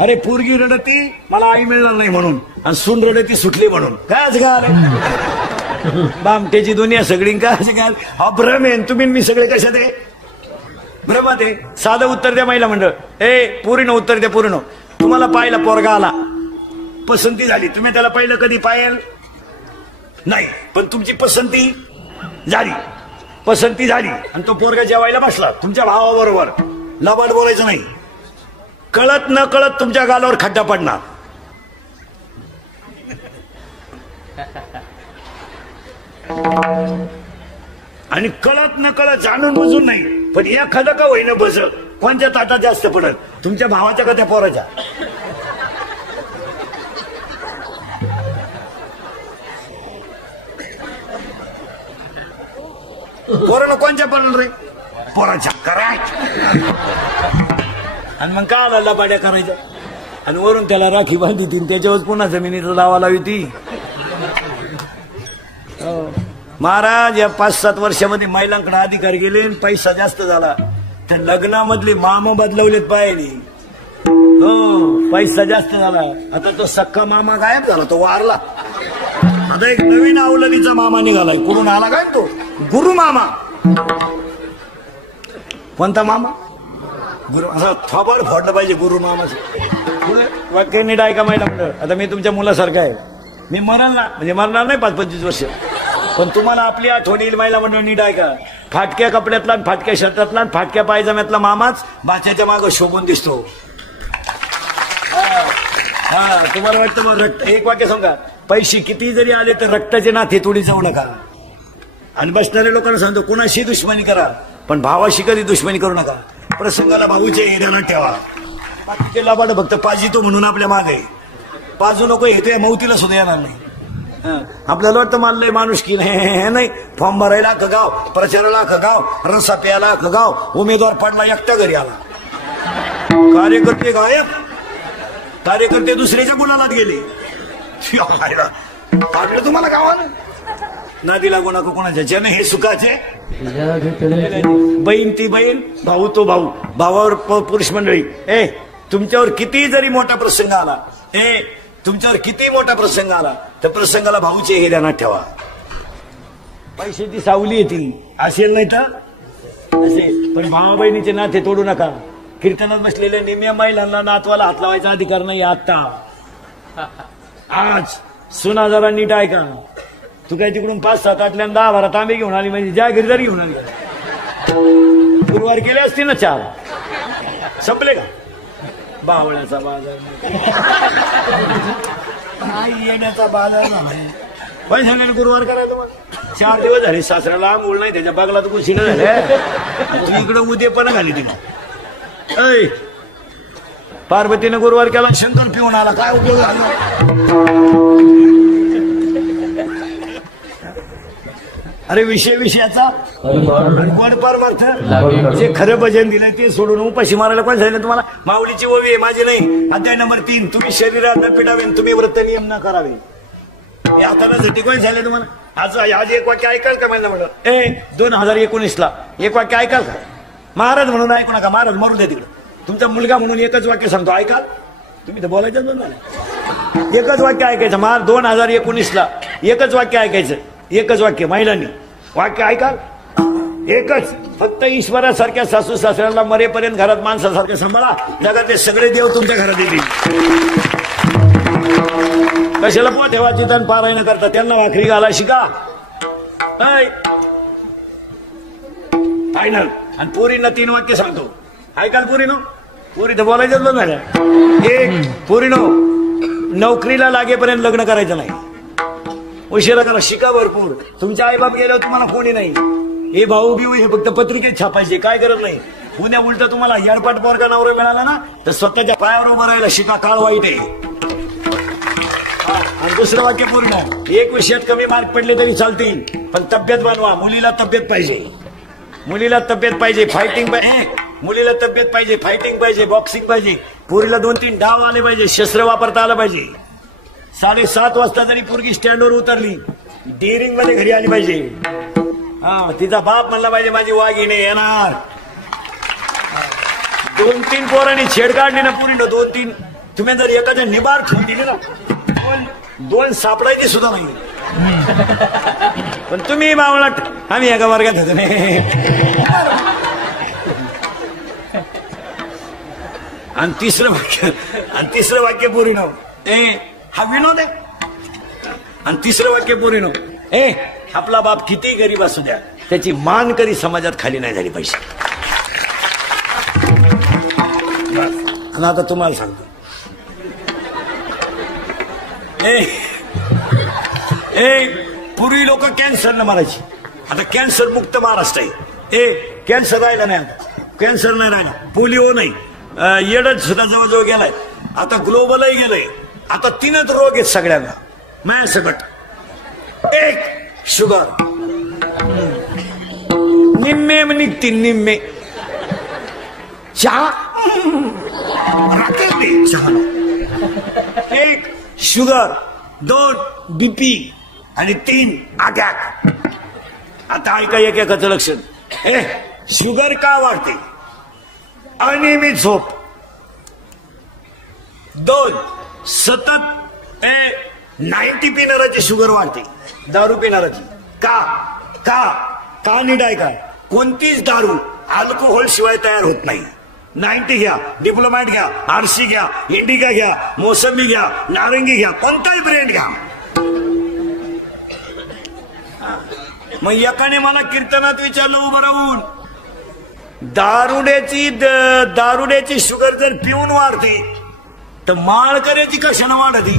अरे पोरगी रडती मला आई मिळणार नाही म्हणून आणि सून रडती सुटली म्हणून काय घाल बामटेची दुनिया सगळी काय घाल हा भ्रम आहे. तुम्ही मी सगळे कशात आहे भ्रमात आहे. साधं उत्तर द्या महिला मंडळ. पूर्ण उत्तर द्या. पूर्ण तुम्हाला पाहिला पोरगा आला पसंती झाली तुम्ही त्याला पहिलं कधी पाहिल नाही पण तुमची पसंती झाली आणि तो पोरगा जेवायला बसला तुमच्या भावाबरोबर लबाड बोलायचं नाही. कळत न कळत तुमच्या गालावर खड्डा पडणार. आणि कळत न कळत जाणून बुजून नाही पण एखादं का होईना बस कोणत्या ताटात जास्त पडत तुमच्या भावाच्या का त्या पोराच्या. पोरानं कोणत्या पडलं रे पोराच्या कराय. आणि मग का आला लबाड्या करायच्या आणि वरून त्याला राखी बांधी ती त्याच्यावर पुन्हा जमिनीचा लावा लावी ती. महाराज या 5-7 वर्षामध्ये महिलांकडे अधिकार गेले पैसा जास्त झाला तर लग्नामधले मामा बदलवलेत पायाने. हो पैसा जास्त झाला. आता तो सक्का मामा गायब झाला तो वारला. आता एक नवीन अवलनीचा मामा निघालाय. कुठून आला काय तो गुरु मामा. कोणता मामा गुरु असं थोबड फोडलं पाहिजे गुरु मामाचं. वाक्य नीट ऐका महिला मंडळ. आता मी तुमच्या मुलासारखा आहे. मी मरणार म्हणजे मरणार नाही 5-25 वर्ष पण तुम्हाला आपली आठवण येईल महिला मंडळ. नीट ऐका. फाटक्या कपड्यातला फाटक्या शर्टातला फाटक्या पायजाम्यातला मामाच बाच्याच्या मागं शोभून दिसतो. हा तुम्हाला वाटतं मग रक्त एक वाक्य सांगा पैसे किती जरी आले तर रक्ताचे नाते तोडी जाऊ नका. आणि बसणाऱ्या लोकांना सांगतो कोणाशी दुश्मनी करा पण भावाशी कधी दुश्मनी करू नका. प्रसंगाला भाऊच्या एरियाला ठेवा. बाकीचे लाभाड फक्त पाजितो म्हणून आपल्या मागे पाजू नको येते मौतीला सुद्धा येणार नाही. आपल्याला वाटतं मानलंय माणूस की नाही फॉर्म भरायला गाव प्रचाराला गाव रस्सा प्यायला गाव उमेदवार पडला एकट्या घरी आला. कार्यकर्ते गायब. कार्यकर्ते दुसऱ्याच्या गुलालात गेले. पाडलं तुम्हाला गावानं नादी लागू नका कोणाच्या ज्याने हे सुखाचे. बहीण ती बहीण भाऊ तो भाऊ भावावर पुरुष मंडळी. तुमच्यावर किती जरी मोठा प्रसंग आला तुमच्यावर किती मोठा प्रसंग आला तर प्रसंगाला भाऊचे हे ध्यानात ठेवा. पैशाची सावली येतील असेल नाही तर असेल पण भावा बहिणीचे नाते तोडू नका. कीर्तनात बसलेल्या निम्या महिलांना नातवाला हात लावायचा अधिकार नाही. आता आज सुना जरा नीट ऐका. तू काय तिकडून 5-7 8 10-12 तांबे घेऊन आली म्हणजे ज्या घरी जरी घेऊन आली गुरुवार केले असते ना 4 संपले का. बावळ्याचा बाजार येण्याचा बाजार पण सांगायला गुरुवार करायचं मला 4 दिवस झाले सासऱ्याला आंघोळ नाही त्याच्या बागला तर कुशीनं झाल्या. तू इकडं उद्यापणा घाली तिने. पार्वतीने गुरुवार केला शंकर पिऊन आला काय उपयोग झाला. अरे विषयाचा गोड परमार्थ जे खरं भजन दिलंय ते सोडून उपाशी मारायला कोण सांगितलं तुम्हाला. माऊलीची ओवी आहे माझी नाही. अध्याय नंबर 3 तुम्ही शरीरात न पिडावे तुम्ही व्रत नियम न करावे. हाताला झटी कोण सांगितलं तुम्हाला. आज एक वाक्य ऐकाल का मला म्हणलं 2019ला एक वाक्य ऐकाल का. महाराज म्हणून ऐकू नका. महाराज मरू द्या तिकडं. तुमचा मुलगा म्हणून एकच वाक्य सांगतो ऐकाल. तुम्ही तर बोलायचं बंद एकच वाक्य ऐकायचं. महाराज 2019ला एकच वाक्य ऐकायचं. एकच वाक्य महिलांनी वाक्य ऐकाल एकच फक्त ईश्वरासारख्या सासू सासऱ्यांना मरेपर्यंत घरात माणसासारखं सांभाळा. जगातले सगळे देव तुमच्या घरात येतील. कशाला पोट ठेवायची तण पारायण करता त्यांना भाकरी घाला शिका. फायनल. आणि पोरींना 3 वाक्य सांगतो, ऐकाल पोरीनो? पोरी तर बोलायचंच बंद झाल्या. एक, पोरीनो नोकरीला लागेपर्यंत लग्न करायचं नाही, उशिरा करा, शिका भरपूर. तुमचे आईबाप गेल्यावर तुम्हाला कोणी नाही. हे भाऊ बिऊ हे फक्त पत्रिकेत छापायचे, काय करत नाही. उद्या उलट तुम्हाला याडपाट पोरगा नवरा मिळाला ना तर स्वतःच्या पायावर उभं राहायला शिका, काळ वाईट आहे. आणि दुसरं वाक्य पूर्ण, एक विषयात कमी मार्क पडले तरी चालतील पण तब्येत बनवा. मुलीला तब्येत पाहिजे, मुलीला तब्येत पाहिजे, फायटिंग पाहिजे. मुलीला तब्येत पाहिजे, फायटिंग पाहिजे, बॉक्सिंग पाहिजे. पोरीला 2-3 डाव आले पाहिजे, शस्त्र वापरता आलं पाहिजे. 7:30 वाजता जरी पोरगी स्टँडवर उतरली डेअरिंग मध्ये घरी आली पाहिजे. तिचा बाप म्हणला पाहिजे माझी वाघिणी येणार. 2-3 पोरांनी छेड काढली ना पुरी 2-3, तुम्ही जर एखाद्या निबार ठेवून दिली ना 2 सापडायची सुद्धा नाही. पण तुम्ही मावळा आम्ही एका वर्गात होतो नाही. आणि तिसरं वाक्य पोरीनो, हा विनोद आहे. आणि तिसरं वाक्य पोरीनो, आपला बाप किती गरीब असू द्या त्याची मान कधी समाजात खाली नाही झाली पाहिजे. आणि आता तुम्हाला सांगतो, पूर्वी लोक कॅन्सरनं मारायची, आता कॅन्सर मुक्त महाराष्ट्र आहे. कॅन्सर राहिला नाही, आता कॅन्सर नाही राहिला, पोलिओ नाही, एडच सुद्धा जवळजवळ गेलाय, आता ग्लोबलही गेलंय. आता 3च रोग आहेत सगळ्यांना माझ्यासकट. एक शुगर, निम्मे निघतील निम्मे. चहा, एक शुगर, 2 BP आणि 3 अटॅक. आता ऐका एकेकाचं लक्षण. शुगर का वाढते? अनियमित झोप. 2 सतत 90 पिणाराची शुगर वाढते, दारू पिणाराची. का का का नीट आहे का? कोणतीच दारू अल्कोहोल शिवाय तयार होत नाही. 90 घ्या, डिप्लोमॅट घ्या, आरसी घ्या, इंडिका घ्या, मोसंबी घ्या, नारंगी घ्या, कोणताही ब्रँड घ्या. मग एकाने मला कीर्तनात विचारलं उभं राहून, दारुड्याची शुगर जर पिऊन वाढते तर माळकऱ्याची कशानं वाढते?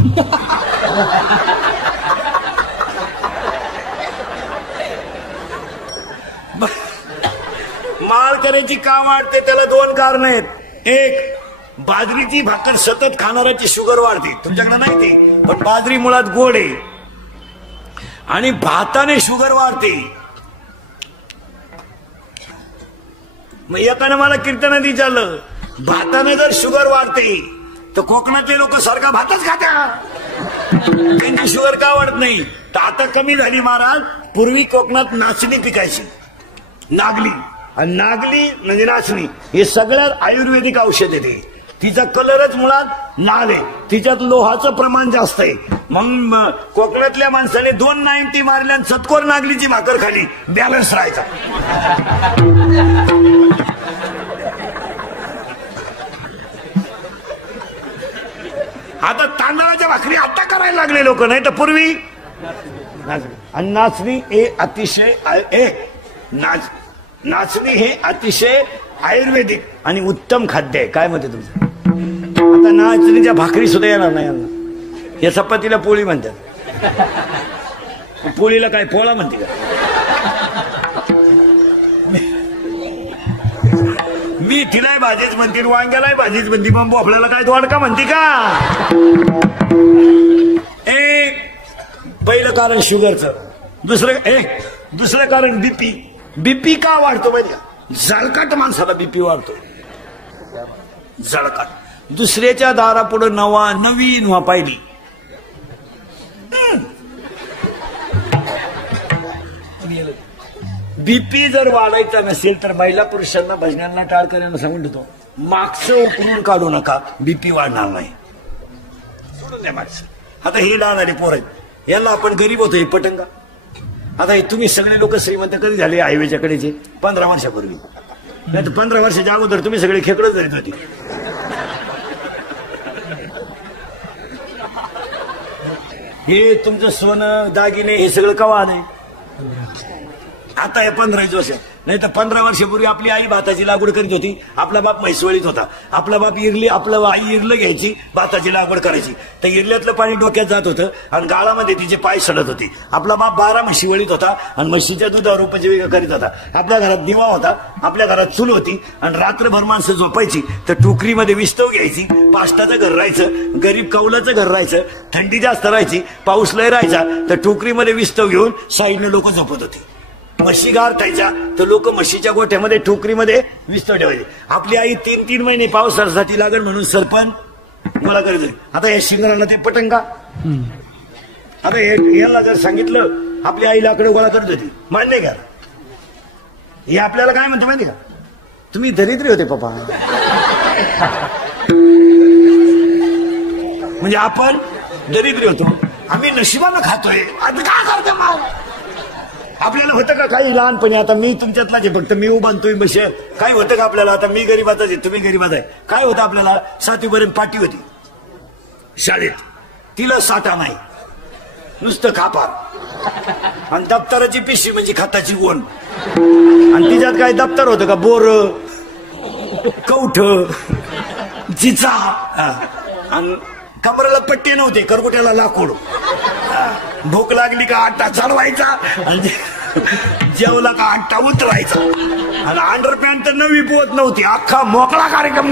माळकऱ्याची का वाढते त्याला 2 कारण आहेत. एक, बाजरीची भाकर सतत खाणाऱ्याची शुगर वाढते. तुमच्याकडे नाही ती, पण बाजरी मुळात गोड आहे. आणि भाताने शुगर वाढते. मग एकाने मला कीर्तनात विचारलं, भाताने जर शुगर वाढते तर कोकणातले लोक सारखा भातच खात्या, त्यांची शुगर का वाढत नाही? तर आता कमी झाली महाराज. पूर्वी कोकणात नाचणी पिकायची, नागली. आणि नागली म्हणजे नाचणी हे सगळ्यात आयुर्वेदिक औषध येते. तिचा कलरच मुळात लाल आहे, तिच्यात लोहाचं प्रमाण जास्त आहे. मग कोकणातल्या माणसाने 290 मारल्या आणि सतकोर नागलीची भाकर खाली, बॅलन्स राहायचा. आता तांदळाच्या भाकरी आता करायला लागले लोक, नाही तर पूर्वी. आणि नाचणी हे अतिशय नाचणी हे अतिशय आयुर्वेदिक आणि उत्तम खाद्य आहे. काय म्हणते तुमचं? आता नाचणीच्या भाकरी सुद्धा येणार नाही यांना. या चपातीला पोळी म्हणतात, पोळीला काय पोळा म्हणते का? मी तिलाही भाजीच म्हणते, वांग्यालाही भाजीच म्हणते, मग आपल्याला काय दोडका म्हणते का? एक पहिलं कारण शुगरचं. दुसरं कारण बीपी. बीपी का वाढतो माहिती का? जळकाट माणसाला बीपी वाढतो, जळकाट. दुसऱ्याच्या दारापुढे नवीन व्हा पाहिली. बीपी जर वाढायचा नसेल तर महिला पुरुषांना भजनांना टाळ करायला सांगून देतो, मागचं उकरून काढू नका, बीपी वाढणार नाही. सोडून द्या मागचं. आता हे डाळणारे पोर आहेत, यांना आपण गरीब होतो हे पटंगा. आता हे तुम्ही सगळे लोक श्रीमंत कधी झाले? हायवेच्या कडेचे 15 वर्षापूर्वी. नाही तर 15 वर्षाच्या अगोदर तुम्ही सगळे खेकडच धरीत होते. हे तुमचं सोनं दागिने हे सगळं कवा नाही. आता हे 15 वर्ष नाही तर 15 वर्षापूर्वी आपली आई भाताची लागवड करीत होती, आपला बाप म्हैसवळीत होता, आपला बाप आपलं आई इरलं घ्यायची, भाताची लागवड करायची, तर इरल्यातलं पाणी डोक्यात जात होतं आणि गाळामध्ये तिचे पाय सडत होते. आपला बाप 12 म्हशी वळीत होता आणि म्हशीच्या दुधावर उपजीविका करीत होता. आपल्या घरात दिवा होता, आपल्या घरात चूल होती आणि रात्रभर माणसं झोपायची तर टोकरीमध्ये विस्तव घ्यायची. पाष्टाचं घर राहायचं, गरीब कौलाचं घर राहायचं, थंडी जास्त राहायची, पाऊस लय राहायचा तर टोकरीमध्ये विस्तव घेऊन साईडने लोक झोपत होते. म्हशी गारठायच्या तर लोक म्हशीच्या गोठ्यामध्ये टोकरीमध्ये विस्तव ठेवायचे. आपली आई 3-3 महिने पावसासाठी लागण म्हणून सरपण मला करायचं. आता या शिंगराला ते पटंग का? आता याला जर सांगितलं आपली आई लाकडं गोळा करत होती, मान्य का? हे आपल्याला काय म्हणते माहिती का? तुम्ही दरिद्री होते पप्पा. म्हणजे आपण दरिद्री होतो, आम्ही नशिबानं खातोय. आता काय करतो मग? आपल्याला होतं का काही लहानपणी? आता मी तुमच्यातलाच आहे, फक्त मी उभानतोय बसे. काय होतं का आपल्याला? आता मी गरीबाचाच आहे, तुम्ही गरीबाचा आहे. काय होतं आपल्याला? 7वीपर्यंत पाटी होती शाळेत, तिला साठा नाही, नुसतं खापार आणि दप्तराची पिशी म्हणजे खताची गोण. आणि तिच्यात काय दप्तर होतं का? बोर, कवठ, चिचा आणि कमरेला पट्टे नव्हते, करकुट्याला लाकूड. भूक लागली का आट्टा चढवायचा आणि जेवला का आट्टा उतरायचा. आणि अंडरपॅन्ट तर नवी पोहत नव्हती, अख्खा मोकळा कार्यक्रम.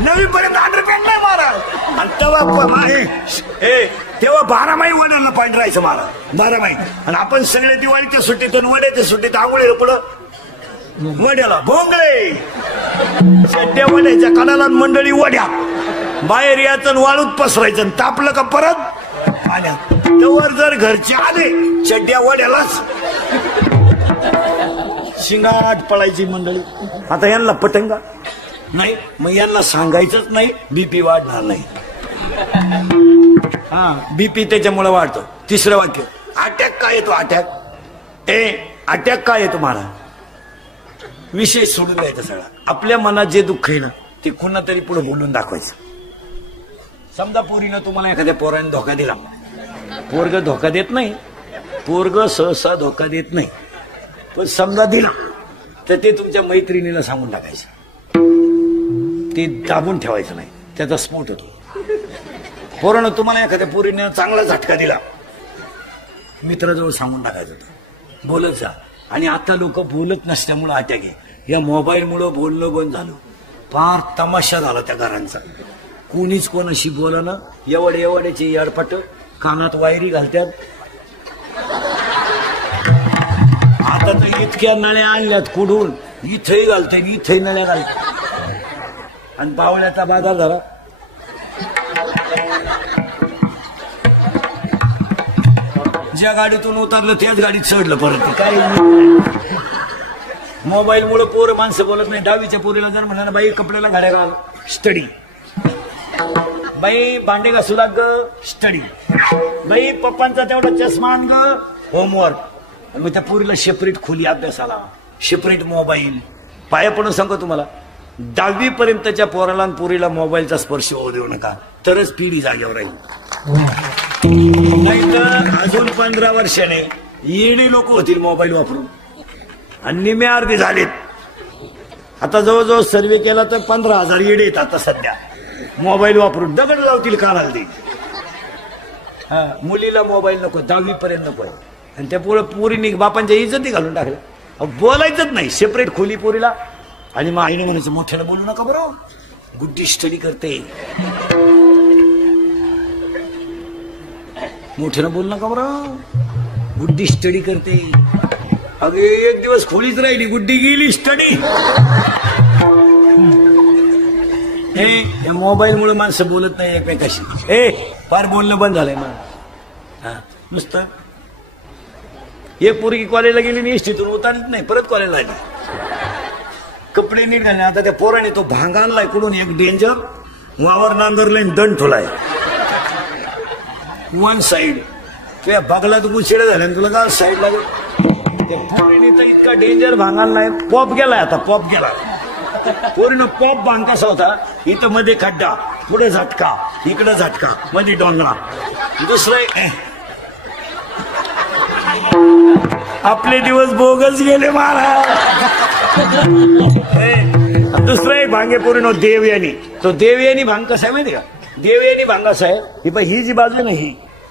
नवी पर्यंत अंडरपॅन्ट नाही मारा. आणि तेव्हा 12 माही वड्याला पाणी राहायचं मला, 12 माही. आणि आपण सगळे दिवाळीच्या सुट्टीतून वड्याच्या सुट्टीत आंघोळीला पुढं वड्याला भोंगळे, चड्ड्या वड्याच्या कडाला मंडळी वड्या, बाहेर याचं वाळूत पसरायचं, तापलं का परत पाण्यात. तवर जर घरचे आले चड्ड्या वड्यालाच शिंगाट पळायची मंडळी. आता यांना पटंगा नाही, मग यांना सांगायचंच नाही, बीपी वाढणार नाही. बीपी त्याच्यामुळे वाढतो. 3रं वाक्य, अटॅक काय येतो? अटॅक काय येतो? मला विषय सोडून द्यायचा सगळा. आपल्या मनात जे दुःख आहे ना ते कुणा तरी पुढे बोलून दाखवायचं. समजा पोरीनं तुम्हाला एखाद्या पोराने धोका दिला, पोरग धोका देत नाही, पोरग सहसा धोका देत नाही, पण समजा दिला तर ते तुमच्या मैत्रिणीला सांगून टाकायचं. ते दाबून ठेवायचं नाही, त्याचा स्फोट होतो. पोरानं तुम्हाला एखाद्या पोरीने चांगला झटका दिला, मित्राजवळ सांगून टाकायचं होतं, बोलत जा. आणि आता लोक बोलत नसल्यामुळं अटॅक आहे. या मोबाईलमुळं बोलणं बंद झालं, फार तमाशा झाला त्या घरांचा. कोणीच कोणाशी बोलानं, एवढ्याची याडपाट, कानात वायरी घालतात. आता तर इतक्या नळ्या आणल्यात कुडून, इथंही घालतय, इथंही नळ्या घालतात. आणि पावळ्याचा बाजार झाला. ज्या गाडीतून उतरलं त्याच गाडीत चढलं परत. काय मोबाईल मुळे पोरं माणसं बोलत नाही. 10वीच्या पोरीला जर म्हणलं ना, बाई कपड्याला घड्या घाल, स्टडी. बाई भांडे घासू लाग, स्टडी. बाई पप्पांचा तेवढा चष्मा आण ग, होमवर्क. मग त्या पोरीला सेपरेट खोली अभ्यासाला, सेपरेट मोबाईल. पाया पडून सांगतो तुम्हाला, 10वी पर्यंतच्या पोराला आणि पोरीला मोबाईलचा स्पर्श होऊ देऊ नका, तरच पिढी जागेवर राहील. नाहीतर अजून 15 वर्षाने येडी लोक होतील मोबाईल वापरून. आणि निम्मे अर्धे झालेत. आता जवळजवळ सर्वे केला तर 15,000 येडे येतात आता सध्या मोबाईल वापरून. दगड लावतील कानाला ते. मुलीला मोबाईल नको, 10वी पर्यंत नको. आणि त्या पोरीने बापांच्या इज्जती घालून टाकल्या. बोलायचंच नाही, सेपरेट खोली पोरीला. आणि मग आईने म्हणायचं, मोठ्याला बोलू नका बरं, गुड्डी स्टडी करते. मोठ्यानं बोलू नका बरं, गुड्डी स्टडी करते. अगे एक दिवस खोलीच राहिली, गुड्डी गेली स्टडी. हे मोबाईल मुळे माणसं बोलत नाही एकमेकाशी. फार बोलणं बंद झालंय मला. नुसतं एक पोरगी कॉलेजला गेली आणि एसटीतून उतरलीच नाही, परत कॉलेजला आली. कपडे नीट घालणे. आता त्या पोराने तो भांग आणलाय कुठून, एक डेंजर वावर नांगरलाय, दंड ठोलाय वन साइड. तुझ्या बगला तू गुचिडे झाल्या, तुला का साईड लागेल. त्या पोरीने तर इतका डेंजर भांग आणलाय, पॉप गेलाय. आता पॉप गेला. पोरीनं पॉप भांग कसा होता, इथं मध्ये खड्डा, पुढे झटका, इकडे झटका, मध्ये डोंगरा. दुसरं आपले दिवस बोगस गेले महाराज. दुसरं एक भांगे पूर्ण देवयानी. तो देवयानी भांग कसा आहे माहिती का? देवयानी भांग असा आहे ही जी बाजू आहे ना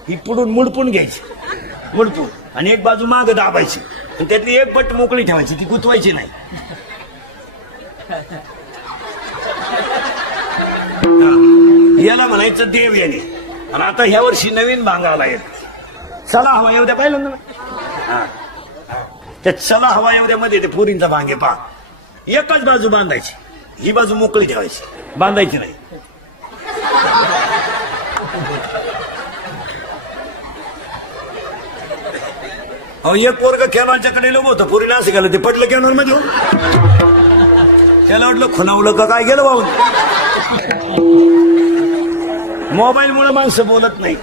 ही पुढून मुडपून घ्यायची मुडपून आणि एक बाजू माग दाबायची आणि त्यातली एक पट मोकळी ठेवायची ती गुतवायची नाही. याला म्हणायचं देवयानी. आणि आता ह्या वर्षी नवीन भांग आला एक चला हवा येऊ द्या पाहिलं ना त्या चला हवा येऊ द्यामध्ये ते पुरींचा भांगे पहा एकच बाजू बांधायची ही बाजू मोकळी ठेवायची बांधायची नाही. अहो एक पोरग कॅनॉलच्याकडे लोक होतं पुरीला असं गेलं ते पडलं कॅनॉल मध्ये त्याला वाटलं खुणावलं का काय गेलं भाऊ. मोबाईल मुळे माणसं बोलत नाही.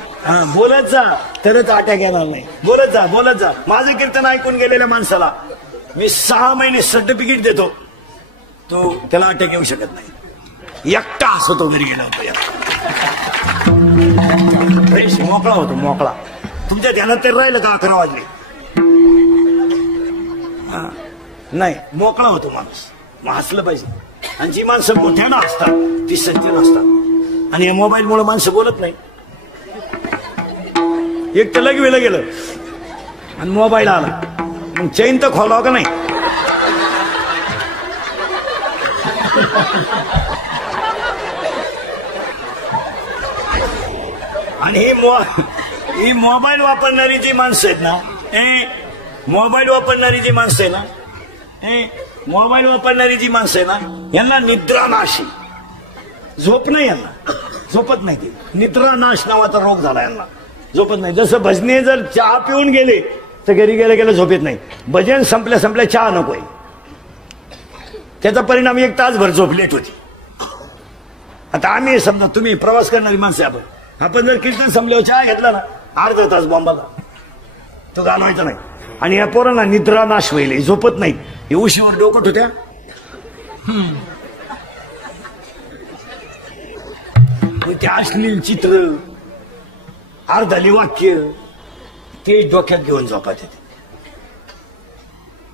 बोलत जा तरच अटॅक येणार नाही. बोलत जा. माझं कीर्तन ऐकून गेलेल्या माणसाला मी 6 महिने सर्टिफिकेट देतो तो त्याला अटॅक येऊ शकत नाही. एकटा हसतो घरी गेला होतो फ्रेश मोकळा होतो मोकळा. तुमच्या ध्यानात तर राहिलं का 11 वाजले नाही मोकळा होतो माणूस. मग हसलं पाहिजे. आणि जी माणसं मोठ्यानं असतात ती सज्जन असतात. आणि या मोबाईल मुळे माणसं बोलत नाही. एक तर लगवेलं गेलं आणि मोबाईल आला मग चैन तर खोलावं का नाही. आणि ही मोबाईल वापरणारी जी माणसं आहेत ना मोबाईल वापरणारी जी माणसं आहे ना यांना निद्रानाशी झोप नाही. यांना झोपत नाही. ते निद्रानाश नावाचा रोग झाला यांना झोपत नाही. जसं भजने जर चहा पिऊन गेले तर घरी गेलं झोपेत नाही. भजन संपल्या चहा नकोय. त्याचा परिणाम 1 तासभर झोप लेट होती. आता आम्ही समजा तुम्ही प्रवास करणारी माणसं आपण जर कीर्तन संपल्यावर चहा घेतला ना अर्धा तास बॉम्बाला तो घालवायचा नाही. आणि या पोरांना निद्रानाश व्हायले झोपत नाही. हे उशीवर डोकट होत्या ते अश्लील चित्र अर्धाली वाक्य ते डोक्यात घेऊन झोपायचे.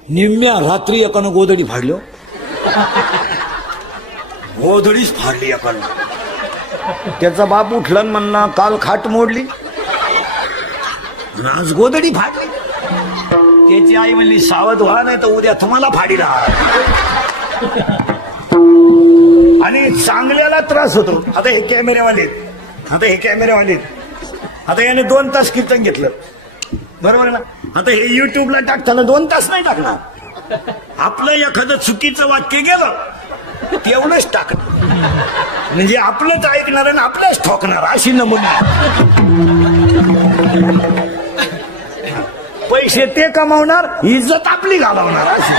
निम्म्या रात्री एकानं गोधडी फाडलो गोधडीच फाडली एकानं. त्याचा बाप उठला म्हणला काल खाट मोडली आज गोधडी फाडली. त्याची आई म्हणली सावध व्हा नाही तर उद्या तुम्हाला फाडीला. आणि चांगल्याला त्रास होतो. आता हे कॅमेरेवाले आता याने 2 तास कीर्तन घेतलं बरोबर ना. आता हे युट्यूबला टाकताना 2 तास नाही टाकणार. आपलं एखादं चुकीचं वाक्य गेलं तेवढंच टाकणार म्हणजे आपलंच ऐकणार आणि आपलंच ठोकणार अशी नमुना. पैसे ते कमावणार इज्जत आपली घालवणार अशी.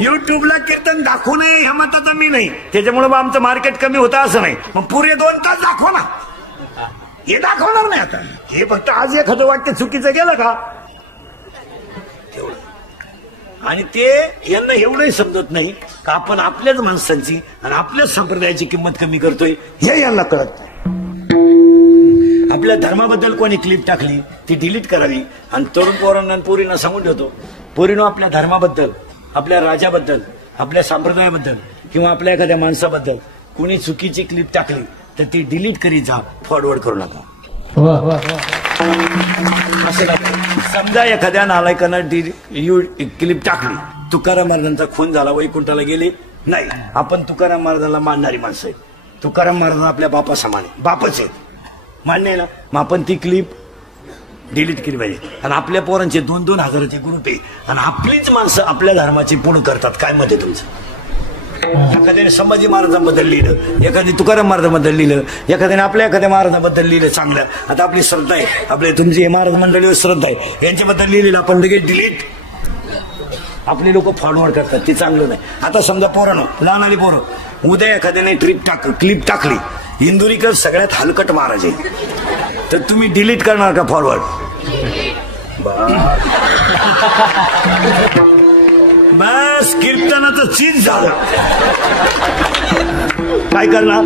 युट्यूबला कीर्तन दाखवू नये ह्या मताचा मी नाही. त्याच्यामुळे आमचं मार्केट कमी होतं असं नाही. मग पुरे 2 तास दाखव ना. हे दाखवणार नाही. आता हे फक्त आज एखादं वाक्य चुकीचं गेलं का तेवढं. आणि ते यांना एवढंही समजत नाही का आपण आपल्याच माणसांची आणि आपल्याच संप्रदायाची किंमत कमी करतोय हे यांना कळत नाही. आपल्या धर्माबद्दल कोणी क्लिप टाकली ती डिलीट करावी. आणि तरुण पोरांना आणि पोरींना सांगून ठेवतो पोरीनो आपल्या धर्माबद्दल आपल्या राजाबद्दल आपल्या संप्रदायाबद्दल किंवा आपल्या एखाद्या माणसाबद्दल कोणी चुकीची क्लिप टाकली तर ती डिलीट करीत जा. फॉरवर्ड करू नका. समजा एखाद्या नालायकानं क्लिप टाकली तुकाराम महाराजांचा खून झाला वैकुंठाला गेले नाही. आपण तुकाराम महाराजांना मानणारी माणसं आहे. तुकाराम महाराज आपल्या बापा समान बापच आहेत मान्य आहे ना. मग आपण ती क्लिप डिलीट केली पाहिजे. आणि आपल्या पोरांचे 2-2 हजाराचे ग्रुप आहे आणि आपलीच माणसं आपल्या धर्माची पूर्ण करतात. काय मत आहे तुमचं? एखाद्याने संभाजी महाराजांबद्दल लिहिलं एखादी तुकाराम महाराजांबद्दल लिहिलं एखाद्याने आपल्या एखाद्या महाराजांबद्दल लिहिलं चांगलं. आता आपली श्रद्धा आहे आपले तुमची हे महाराज मंडळीवर श्रद्धा आहे यांच्याबद्दल लिहिलेलं आपण लगेच डिलीट. आपले लोक फॉरवर्ड करतात ते चांगलं नाही. आता समजा पोरांनो लहान पोरं उद्या एखाद्याने क्लिप टाकली इंदुरीकर सगळ्यात हलकट महाराज आहे तर तुम्ही डिलीट करणार का फॉरवर्ड? बस कीर्तनाचं चीज झालं काय करणार.